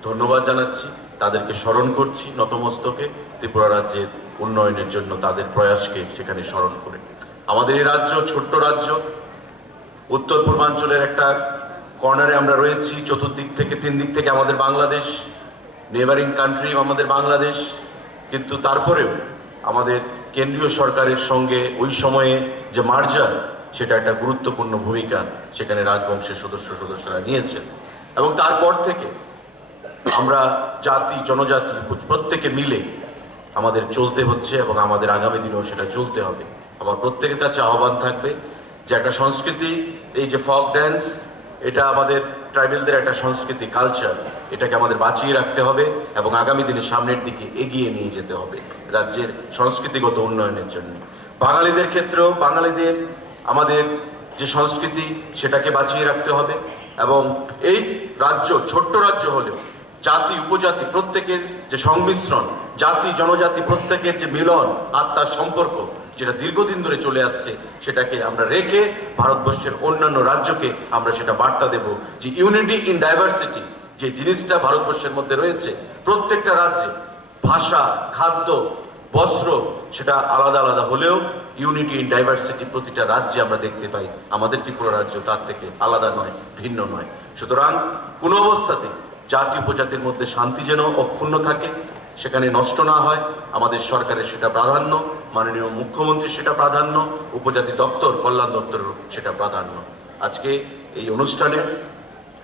ধন্যবাদ জানাচ্ছি, তাদেরকে স্মরণ করছি নতমস্তকে, ত্রিপুরা রাজ্যের উন্নয়নের জন্য তাদের প্রয়াসকে সেখানে স্মরণ করে। আমাদের এই রাজ্য ছোট্ট রাজ্য, উত্তর পূর্বাঞ্চলের একটা কর্নারে আমরা রয়েছি। চতুর্দিক থেকে, 3 দিক থেকে আমাদের বাংলাদেশ, নেবারিং কান্ট্রি আমাদের বাংলাদেশ। কিন্তু তারপরেও আমাদের কেন্দ্রীয় সরকারের সঙ্গে ওই সময়ে যে মার্জার, সেটা একটা গুরুত্বপূর্ণ ভূমিকা সেখানে রাজবংশের সদস্যরা নিয়েছেন। এবং তারপর থেকে আমরা জাতি, জনজাতি প্রত্যেকে মিলে আমাদের চলতে হচ্ছে এবং আমাদের আগামী দিনেও সেটা চলতে হবে। আমার প্রত্যেকের কাছে আহ্বান থাকবে যে একটা সংস্কৃতি, এই যে ফক ড্যান্স, এটা আমাদের ট্রাইবেলদের একটা সংস্কৃতি, কালচার, এটাকে আমাদের বাঁচিয়ে রাখতে হবে এবং আগামী দিনে সামনের দিকে এগিয়ে নিয়ে যেতে হবে রাজ্যের সংস্কৃতিগত উন্নয়নের জন্য। বাঙালিদের ক্ষেত্রেও বাঙালিদের আমাদের যে সংস্কৃতি সেটাকে বাঁচিয়ে রাখতে হবে। এবং এই রাজ্য ছোট্ট রাজ্য হলেও জাতি উপজাতি প্রত্যেকের যে সংমিশ্রণ, জাতি জনজাতি প্রত্যেকের যে মিলন আত্মার সম্পর্ক, যেটা দীর্ঘদিন ধরে চলে আসছে, সেটাকে আমরা রেখে ভারতবর্ষের অন্যান্য রাজ্যকে আমরা সেটা বার্তা দেব যে ইউনিটি ইন ডাইভার্সিটি যে জিনিসটা ভারতবর্ষের মধ্যে রয়েছে, প্রত্যেকটা রাজ্যে ভাষা, খাদ্য, বস্ত্র সেটা আলাদা আলাদা হলেও ইউনিটি ইন ডাইভার্সিটি প্রতিটা রাজ্যে আমরা দেখতে পাই। আমাদের ত্রিপুরা রাজ্য তার থেকে আলাদা নয়, ভিন্ন নয়। সুতরাং কোনো অবস্থাতে জাতি উপজাতির মধ্যে শান্তি যেন অক্ষুণ্ণ থাকে, সেখানে নষ্ট না হয়, আমাদের সরকারের সেটা প্রাধান্য, মাননীয় মুখ্যমন্ত্রীর সেটা প্রাধান্য, উপজাতি দপ্তর, কল্যাণ দপ্তরের সেটা প্রাধান্য। আজকে এই অনুষ্ঠানে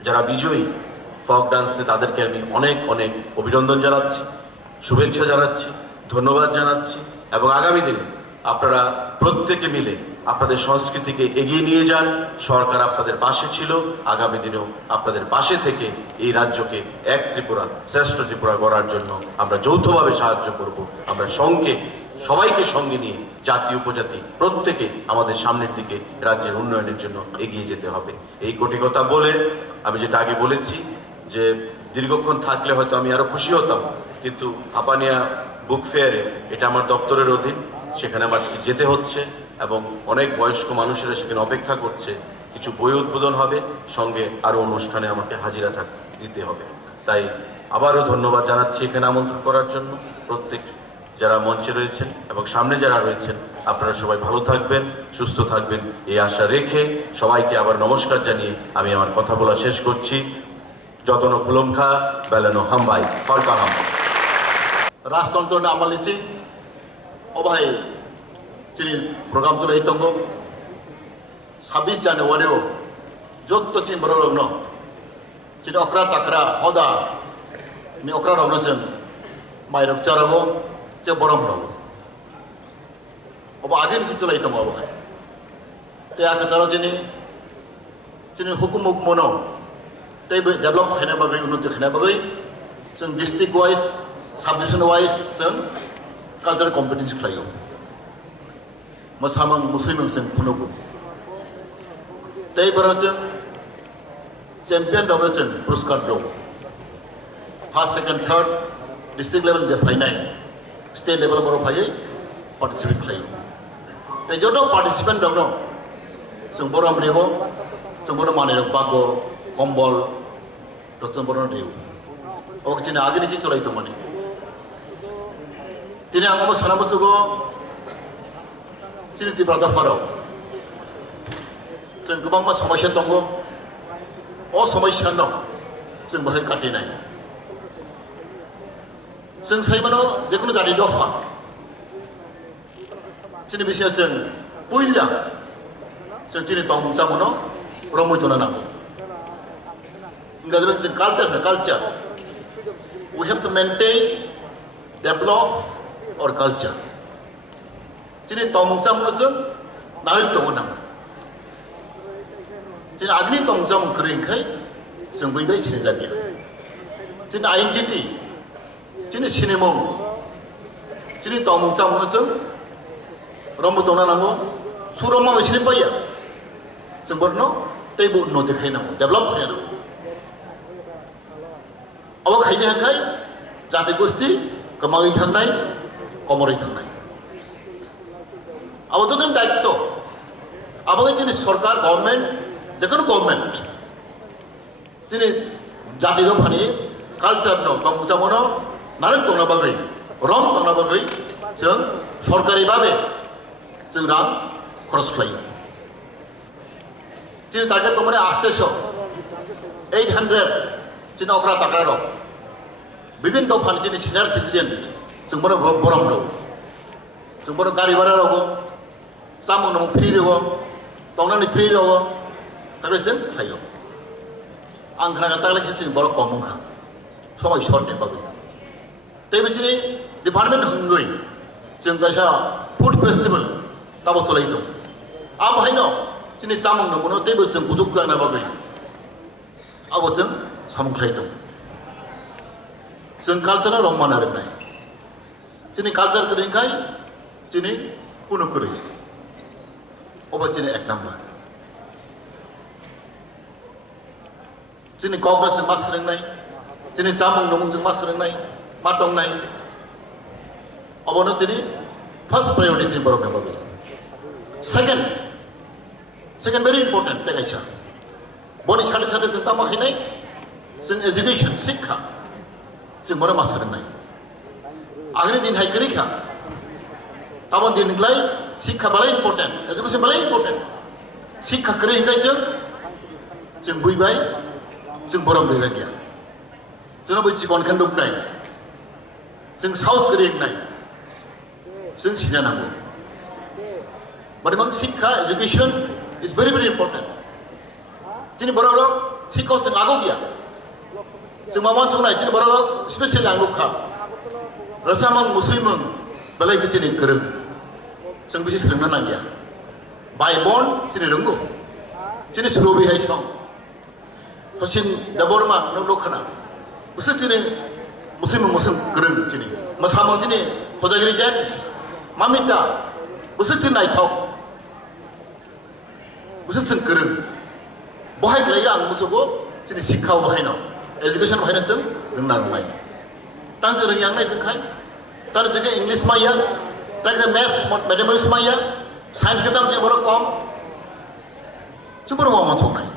যারা বিজয়ী ফক ডান্সে তাদেরকে আমি অনেক অনেক অভিনন্দন জানাচ্ছি, শুভেচ্ছা জানাচ্ছি, ধন্যবাদ জানাচ্ছি এবং আগামী দিনে আপনারা প্রত্যেকে মিলে আপনাদের সংস্কৃতিকে এগিয়ে নিয়ে যান। সরকার আপনাদের পাশে ছিল, আগামী দিনেও আপনাদের পাশে থেকে এই রাজ্যকে এক ত্রিপুরা, শ্রেষ্ঠ ত্রিপুরা গড়ার জন্য আমরা যৌথভাবে সাহায্য করব। আমরা সবাইকে সঙ্গে নিয়ে জাতি উপজাতি প্রত্যেকে আমাদের সামনের দিকে রাজ্যের উন্নয়নের জন্য এগিয়ে যেতে হবে। এই কোটি কথা বলে আমি যেটা আগে বলেছি যে দীর্ঘক্ষণ থাকলে হয়তো আমি আরো খুশি হতাম, কিন্তু হাপানিয়া বুক ফেয়ারে এটা আমার দপ্তরের অধীন, সেখানে আমার যেতে হচ্ছে এবং অনেক বয়স্ক মানুষেরা সেখানে অপেক্ষা করছে। কিছু বই উদ্বোধন হবে, সঙ্গে আরও অনুষ্ঠানে আমাকে হাজিরা দিতে হবে। তাই আবারও ধন্যবাদ জানাচ্ছি এখানে আমন্ত্রণ করার জন্য। প্রত্যেক যারা মঞ্চে রয়েছেন এবং সামনে যারা রয়েছেন, আপনারা সবাই ভালো থাকবেন, সুস্থ থাকবেন এই আশা রেখে সবাইকে আবার নমস্কার জানিয়ে আমি আমার কথা বলা শেষ করছি। যতন খুলমখা বেলানো হামবাই ফরকা হাম राजतंत्र आमाल नीचे अबाय चीनी प्रोग्राम चलाई तंगो 26 জানুয়ারি যত চিন বড় রগ্ন চিনি অকরা চাকরা হদা নি অকরা রগ্ন চেন মাইরক চারাগো যে বরম রগ अब आगे नीचे चलाई तंगो अबाय ते आके चारो चिनी चिनी हुकुम मनो ते डेभलप खाने बागै उन्नति खाने बागै जों डिस्ट्रिक्ट वाइज साबडिभिजन वाइज जों कालचार कम्पिटिशन खालायो मोसामों मुसलिमों जों फुनुगु तैबाराव जों चेम्पियन दावनो जों पुरस्कार दं first second third district level जे फाइनाय स्टेट लेवल बरो फायै पार्टिसिपेट खालायो तै जत पार्टिसिपेंट दावनो जों बरम रेगो जों बरो मानेर बागो कम्बल जों बरो रेउ ओके चिना आगे नीचे चलाई तो माने दिनै आंबो सानाबसुगो चिनि त्रिपुरा दफाराव जों गोबां मा समस्या दङ अ समस्या दं जों बाहाय काटिनाय जों साइमानो जेखुनु जाति दफा चिनि बिषय जों बयला जों चिनि तंजामनो रमैदना नांगौ इंराजियाव जों culture we have to maintain develop or culture. Jadi tongcam itu naik tongan. Jadi agni tongcam kering kai, sembunyi bayi sini lagi. Jadi identity, jadi sinema. Jadi tongcam itu ramu tongan namu, surama bayi sini paya. Sembunyi tebu no dekai namu, develop kaya namu. Awak kaya kai, jati gusti, kemangi tanai, komori tanai. Awak tu kan daito. Awak ini सरकार government, जेखुनु government. Jadi jati do pani, culture no, tongcam no, narik tongna bagai, rom tongna bagai, jeng सरकारी babe, jeng ram cross fly. Jadi target tu mana aste so, 800. Cina okra cakra ro, bibin to pani cini senior citizen, cuma borom ro, cuma kari bara ro, samu namu free ro, tongna ni free ro, tapi ceng hayo, angkana kata lagi cini borok komong kah, semua short ni bagai, tapi cini department hungui, ceng kaya food festival, tahu tu lah itu, apa hino, cini samu namu no, tapi ceng kujuk kan bagai, apa ceng सामु खायदों जों कालचारा रमान आरो नाय जोंनि culture करेंखाय जोंनि कुनु करे अबा जोंनि एक नाम्बार जोंनि कांग्रेस मा सोलोंनाय Jadi jamung nomong jeng mas renai, matong nai. Abono jadi first priority jadi borong nembagi. Second very important degaisha. Boni chade jeng tamah hinai, jeng education sikha, jeng borong mas renai. Akhirnya din hai kerika. Tabon din nilai sikha balai important, education balai important. Sikha kering kai jeng bui bai, jeng borong bui lagi. Jeng bui cikon kan duk nai, jeng saus kering nai, jeng sini nanggu. But memang sikha education is very important. Jadi borong sikha jeng agu dia, jeng mawan cong nai, jadi borong special anggu kah. Rasamang muslimung balai kecil kereng, jeng bisi sering nang dia. By born jadi renggu, jadi suruh bihai song. Hosin daborma nolokana, besar jadi muslim kereng jadi. Masamang jadi hojagiri dance, mamita, besar jadi night talk, besar jadi kereng. Bahai kerja ang musuhku jadi sikau bahai no, education bahai no jeng renang bahai. Tang jeng yang nai jeng kai, tang jeng English maya, tang jeng maths, mathematics maya, science kita jeng baru kom, jeng baru mau macam nai.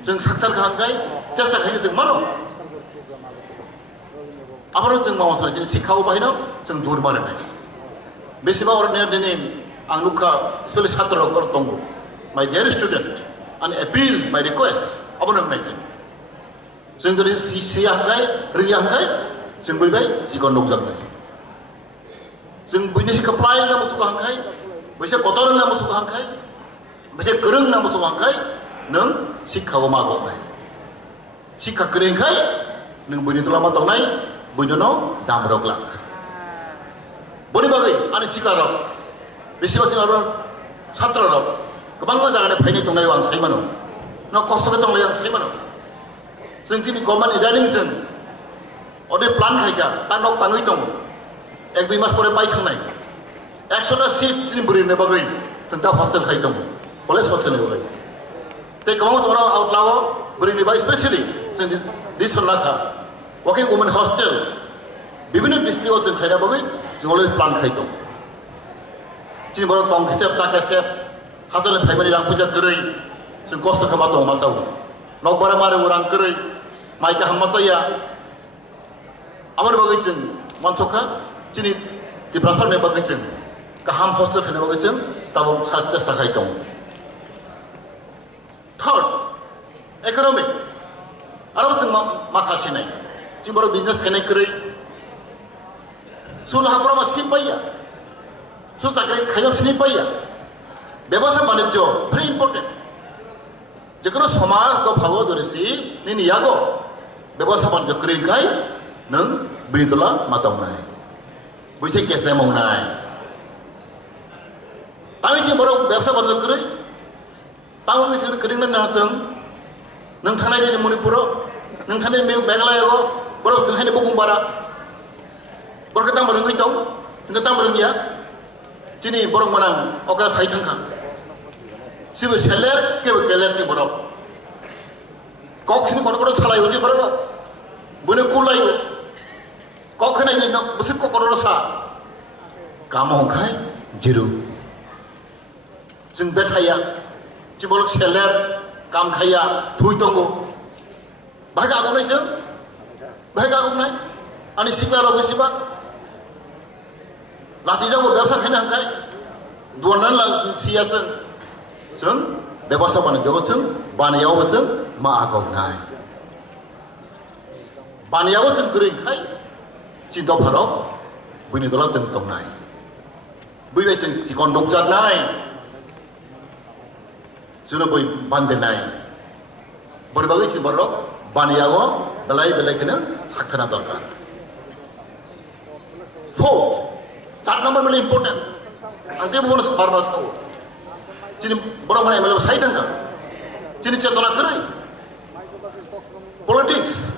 Jeng saktar kan kai, jasa kai jeng mana? Apa jeng mau macam jadi sikau bahai no, jeng jur mana nai. Besiba orang ni deni ang luka sekali saktar orang tunggu. My dear student, an appeal, my request, apa nama jeng? Jeng tu siang kai, riang kai, jeng bui bai, si kondok jang kai. Jeng bui ni si keplai nama suka kai, bisa kotor nama suka kai, bisa kereng nama suka kai, neng si kau magok kai. Si kereng kai, neng bui ni tu lama tong nai, bui no dam roglak. Boni bagai, ane si karok, bisa baca orang satra rok, kebangga jangan ada banyak tong nai wang sai mano, no kosong tong nai wang sai mano. Sehingga common dining sen, ode plan kai ka, tanok tangi tong, ek dui mas pore pai thang nai, extra seat sini beri ne bagai, tentang hostel kai tong, boleh hostel ne bagai. Tapi kalau orang outlaw beri ne bagai especially, sehingga di sana ka, working women hostel, bibina district sen kai ne bagai, boleh plan kai tong. Sini baru tong kecap tak kecap, hasil pai mari rang pucat gerai, sehingga kos kama tong macau. Nok bara mare orang kerai, maika hamma saya. Amar bagai ceng, mancoka, cini di prasar ne bagai ceng, kaham hostel ne bagai ceng, tabu sastes takai tong. Third, economic. Arab ceng makasi nai, cing baru business kene kerai. Sulah hapura masih payah, susah kerai kayam sini payah. Bebasa banijjo very important. Jika समाज तो भागो तो receive नहीं यागो व्यवस्था बन जो करें काय नंग बिरितुला माताऊ ना है बुझे कैसे माउना है ताकि जी बरो व्यवस्था बन जो करें ताऊ के चीज़ करें ना चंग नंग थाने जी मणिपुरो नंग थाने में मेघालय यागो बरो चंग है बुकुम बारा बरो ketang bareng kita ketang bareng ya cini boro manang okra sai thangka sibu seller ke keller ci borok kok sini kono kono salai uji borok bune kulayu kok khana ni busit ko kono sa kamo khai jiru jeng bethaya ci borok seller kam khaya thui tongo baga agung nai jeng baga agung nai ani sikla ro besiba lati jago ব্যবসা khana khai duanan la sia jeng bebasa mana jogo jeng baniyao jeng ma agok nai baniyao jeng kering khai cinta pharok bini dola jeng tong nai bui be jeng sikon dok jat nai juno bui bande nai berbagai ci borok baniyao belai belai kena sakhana dorkar. Fourth, chart number very important. Ante bonus farmers ho. Jadi borong mana yang saya dengar, jadi cetona kerai, politics,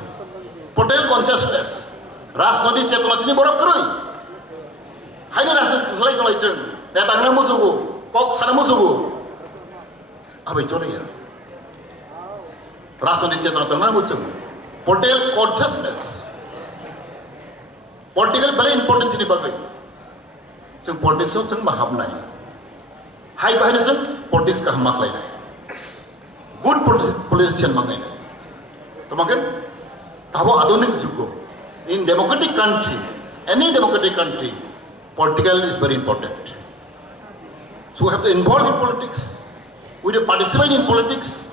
political consciousness, rastri cetona jadi borong kerai. Hanya rastri selai kalau itu, datang nama musuhku, kok sana musuhku, apa itu ya? Rastri cetona tengah musuh, political consciousness, political very important chini bagai. Jeng politics jeng mahabnai. Hai bahaya jeng politics kah maklai nai. Good politician mangai nai. Tomakan tahu adonik juga. In democratic country, any democratic country, political is very important. So we have to involve in politics. We have to participate in politics.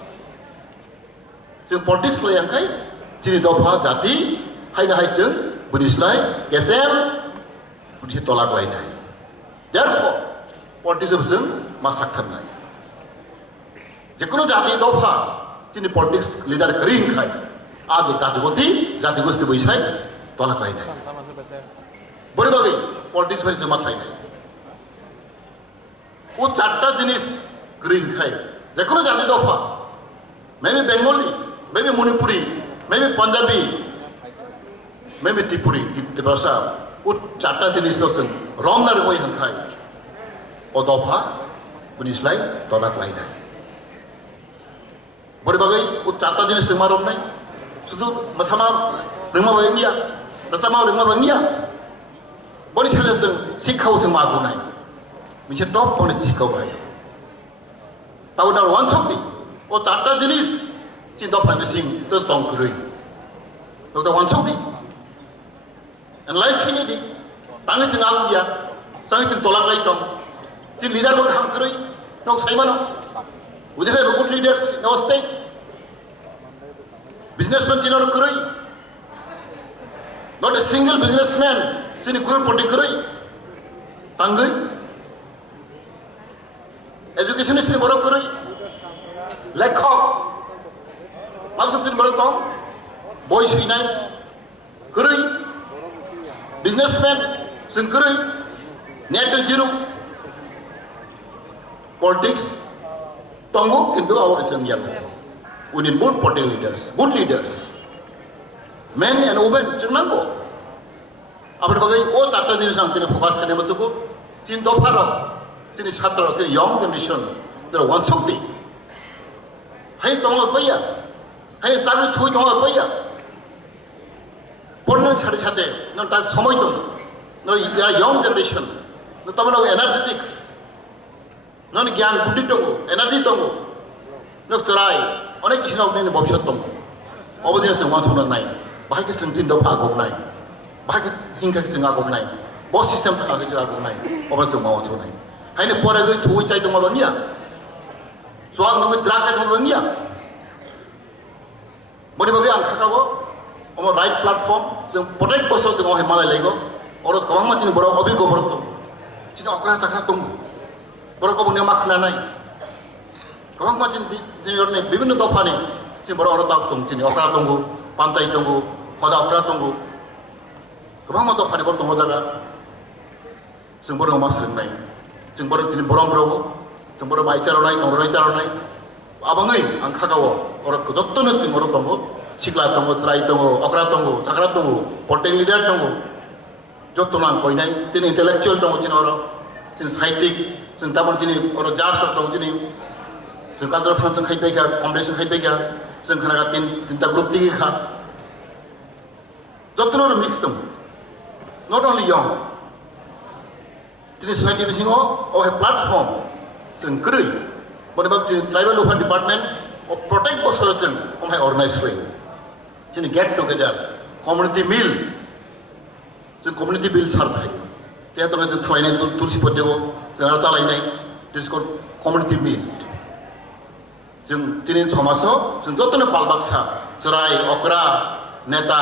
So politics lai angkai, cini dopa jati, hai na hai jeng, bunis lai, gesem, bunis tolak lai nai. Therefore, politics beseng masakkan nai. Jekuno jati dopa, cini politics leader kering kai, agi tajukoti, jati gusti buisai, tolak lai nai. Beri bagi politics beri jemas lai nai. वो चार्टा जिनिस green खाए देखो ना जाति दफा मैं भी बंगाली मैं भी मणिपुरी मैं भी पंजाबी मैं भी त्रिपुरी त्रिपुरा वो चार्टा जिनिस तो संग रॉन्ग ना कोई हम खाए और दफा पुनिस लाई तोलाक लाई ना बड़े बागई वो चार्टा जिनिस से मारों नहीं सुधु मसामा रिंगा बंगिया रचामा रिंगा बंगिया बड़ी चीज़ संग सिखाओ संग मागो नहीं मिसे टॉप होने सिखाओ भाई ताऊ ना वन शक्ति वो चार्टा जिनिस चिंता अपने सिंग तो तोंग करूँ तो वन शक्ति एनालाइज किन्हीं दी तांगे चिंगा गया तांगे चिंग तोलाक लाई तोंग चिंग लीडर को काम करूँ नोक सही मानो उधर है गुड लीडर्स नमस्ते बिजनेसमैन चिन्ह करूँ not a single businessman चिन्ह करूँ पोटी करूँ तांगे एजुकेशन से बड़ा करूँ लेखक मालूम तीन बड़ा तों बॉयज भी नहीं करूँ बिजनेसमैन सिंह करूँ नेट जीरो पॉलिटिक्स तोंगो किंतु आवाज़ चंगिया we need good political leaders men and women चंगनांगो अपने बगैर वो चार्टर जिनिस हम तीन फोकस करने में सबको तीन तो फारो तीन छात्र तीन young generation तेरा वन शक्ति हाई तोंगो पैया हाई सागरी थोई तोंगो पैया पढ़ने छाते न तार समय तुम न यार young generation न तब न energetics न ज्ञान बुद्धि तोंगो energy तोंगो न चराई अनेक किसी ने अपने भविष्य तुम अवधियों से वहाँ सोना नहीं बाहर के संचित दफा आगोग नहीं बाहर के इनका किसी आगोग नहीं बहुत सिस्टम था आगे आगोग नहीं अवध जो वहाँ सोना नहीं है ने पौरे गए थोड़ी चाहिए तुम बंगिया स्वाग न कोई द्राक है तुम बंगिया बड़ी बगे अंक का वो हमारा राइट प्लेटफॉर्म जो प्रोटेक्ट बसों से वहाँ हिमालय लेगो और उस कमांड में चिन्ह बड़ा अभी को बड़ा तुम चिन्ह अकरा चक्रा तुम बड़ा को बुनिया माखना नहीं कमांड में चिन्ह ने विभिन्न तोफा ने चिन्ह बड़ा और ताप तुम चिन्ह अकरा तुमको पंचायत तुमको खुदा अकरा तुमको कमांड में तोफा ने बड़ा तुम हो जाएगा चिन्ह बड़ा मास्टर नहीं चिन्ह बड़ा चिन्ह बड़ा बड़ा चिन्ह बड़ा माइचारो नहीं तोंगरो नहीं चारो नहीं अब अंगई अंका का वो और जोत्तो ने चिन्ह बड़ा तुमको शिकला तुमको चराई तुमको अकरा तुमको चक्रा तुमको पॉलिटिकल लीडर तुमको जोत्तो ना कोई नहीं चिन्ह इंटेलेक्चुअल तुमको चिन्ह और चिन्ह साहित्यिक चिन्ह ताबन चिन्ह और जास्ट तुमको चिन्ह जों कल्चरल फांक्शन खाई पैका कॉम्पिटिशन खाई पैका जों खाना तीनटा ग्रुप ती खा जोत्रो मिक्स तुम नॉट ओनली यंग तिनी सोसाइटी बिसिङाव ओ हे प्लेटफॉर्म जों करै बनेबा tribal welfare department of protect बसर जों ओमहाय अर्गानाइज खालायो जों गेट टुगेदर कम्युनिटी मिल जों कम्युनिटी मिल सारनाय ते दङ जों थ्रायनाय तुलसी पट्टियाव जों चालायनाय दिस कल कम्युनिटी मिल जों दिनै समाजाव जों जतनो बालबाक्सा चराय अकरा नेता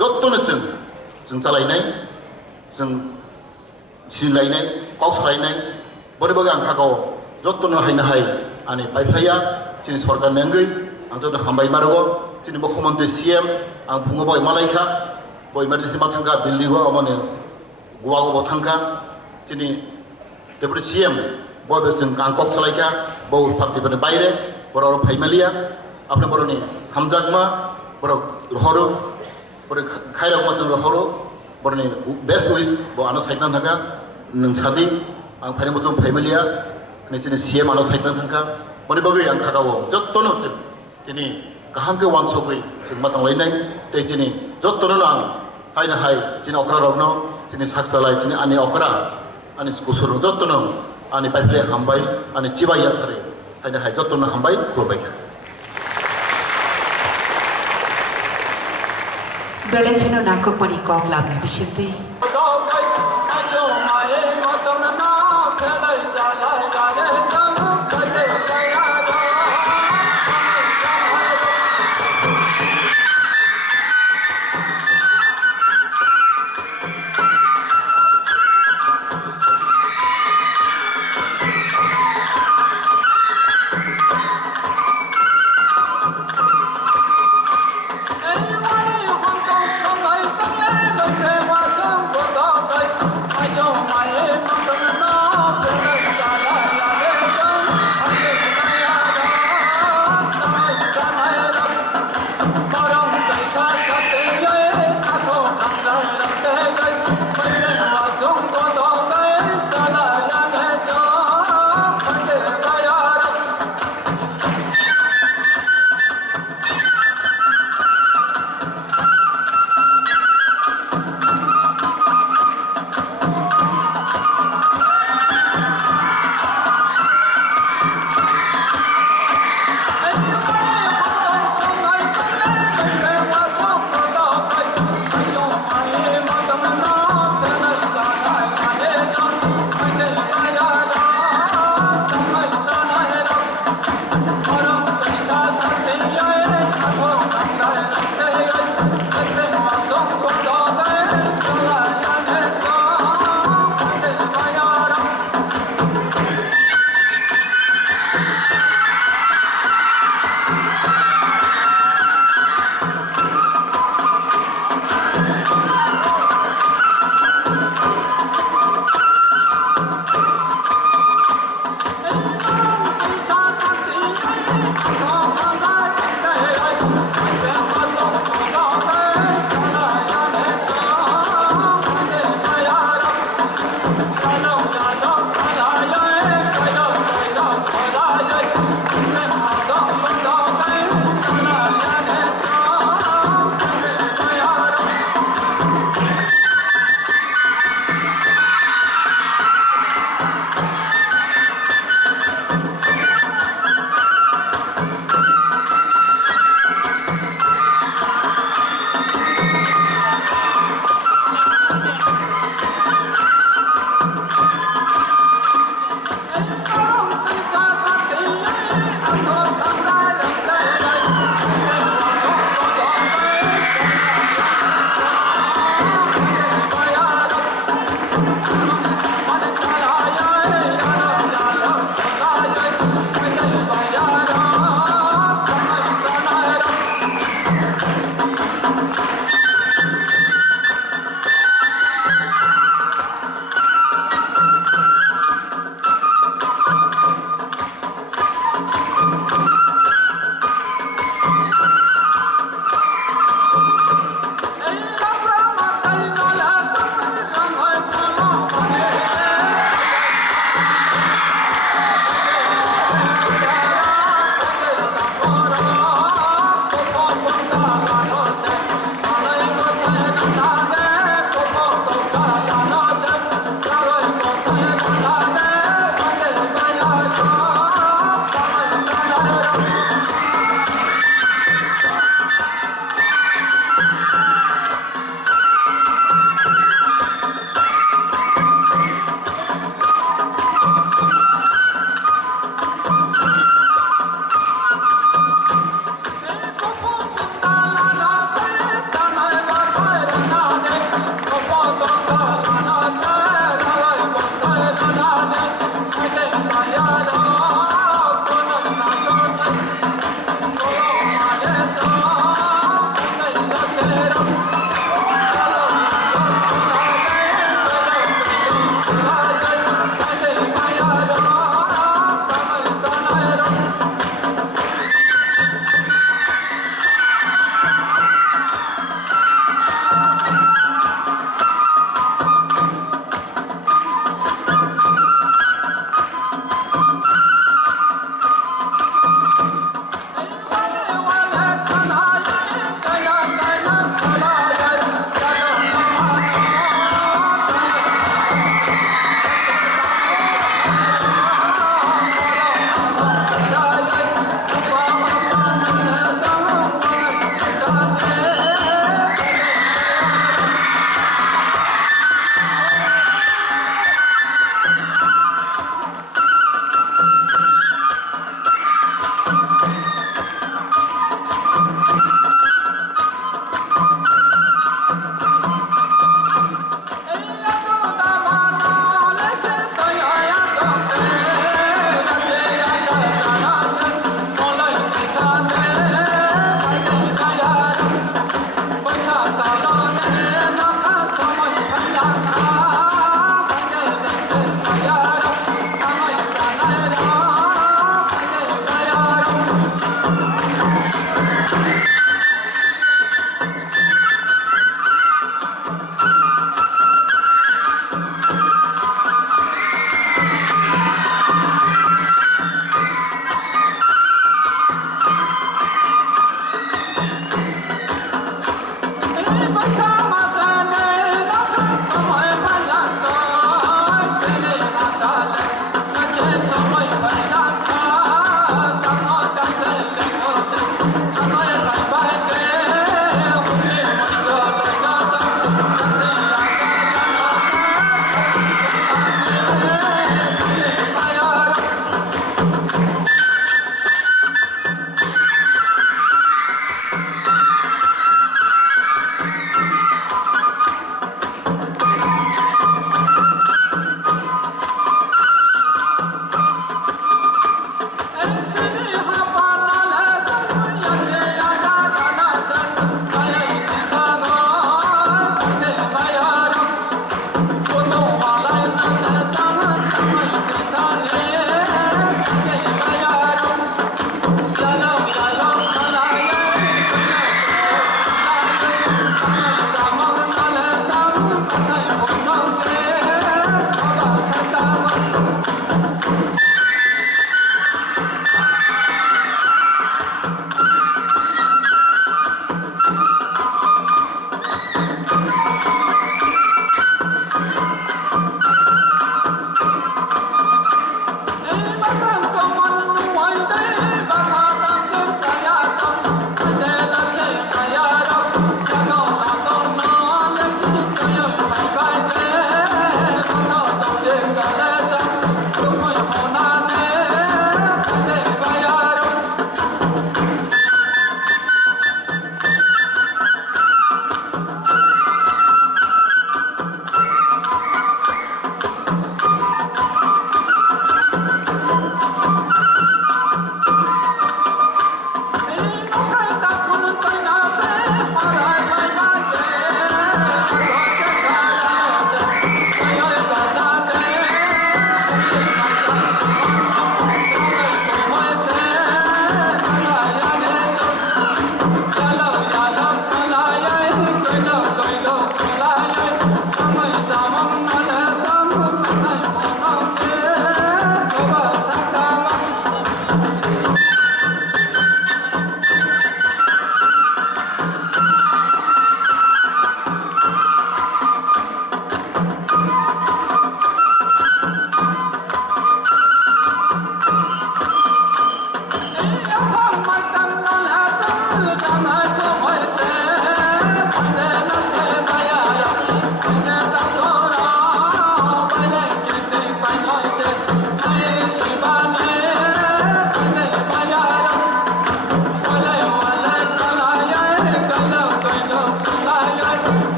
जतनो जों चालायनाय जों सिलायनाय काउसालायनाय बोरै बोरै आं खागाव जतनो हायनो हाय आंनि पाइफ्लाया दिनै सरकार नेंगै आं जतनो हामबाय मारगो दिनै मुख्यमंत्री सीएम आं फुङाव बय मालायखा बय मारजिसि मा थांखा दिल्लीआव अमाने गोवाआव थांखा दिनै डेपुटी सीएम बय जों कांकक सालायखा बय पार्टीफोरनि बायरे बर' फाइमालिया अपने बर'नि हामजागमा बर' हरो बर' खायरागमा जों हरो बर'नि बेस्ट विश ब आनो साइडना थांखा नोंसादि आं फाइनाय जों फाइमालिया निचिनि सीएम आनो साइडना थांखा माने बगै आं खागाव जत्तनो जों दिनै गाहामके वानसगै जों मा थांलायनाय तै जिनि जत्तनो नां हायना हाय जिनि अखरा रबनो जिनि साखसालाय जिनि आनि अखरा आनि गुसुर जत्तनो आनि पाइप्ले हामबाय आनि चिबाया सारे हायना हाय जत्तनो हामबाय खुलबाय बेलेखिनो नाको पनि कम लाभले बिसिन्ते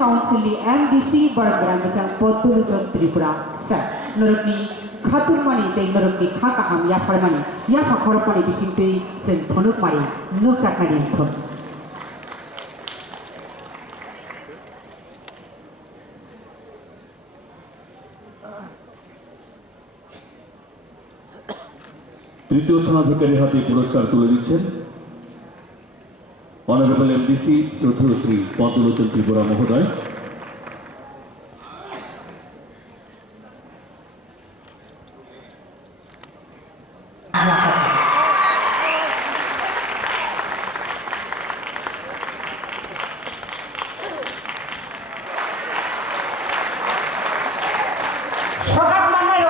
काउन्सिलनि एमडिसी बरग्राम बिचां पद्मलोचन त्रिपुरा सर नरकनि खातुरमानि दै नरकनि खा गाहाम याफारमानि याफा खरमानि बिसिंतै जों फनुकमानि नुजाखानि थन তৃতীয় স্থানাধিকারীর হাতে পুরস্কার তুলে দিচ্ছেন অনারেবল এমডিসি শ্রদ্ধেয় শ্রী পদ্মলোচন ত্রিপুরা মহোদয়। সকাল মান্নায়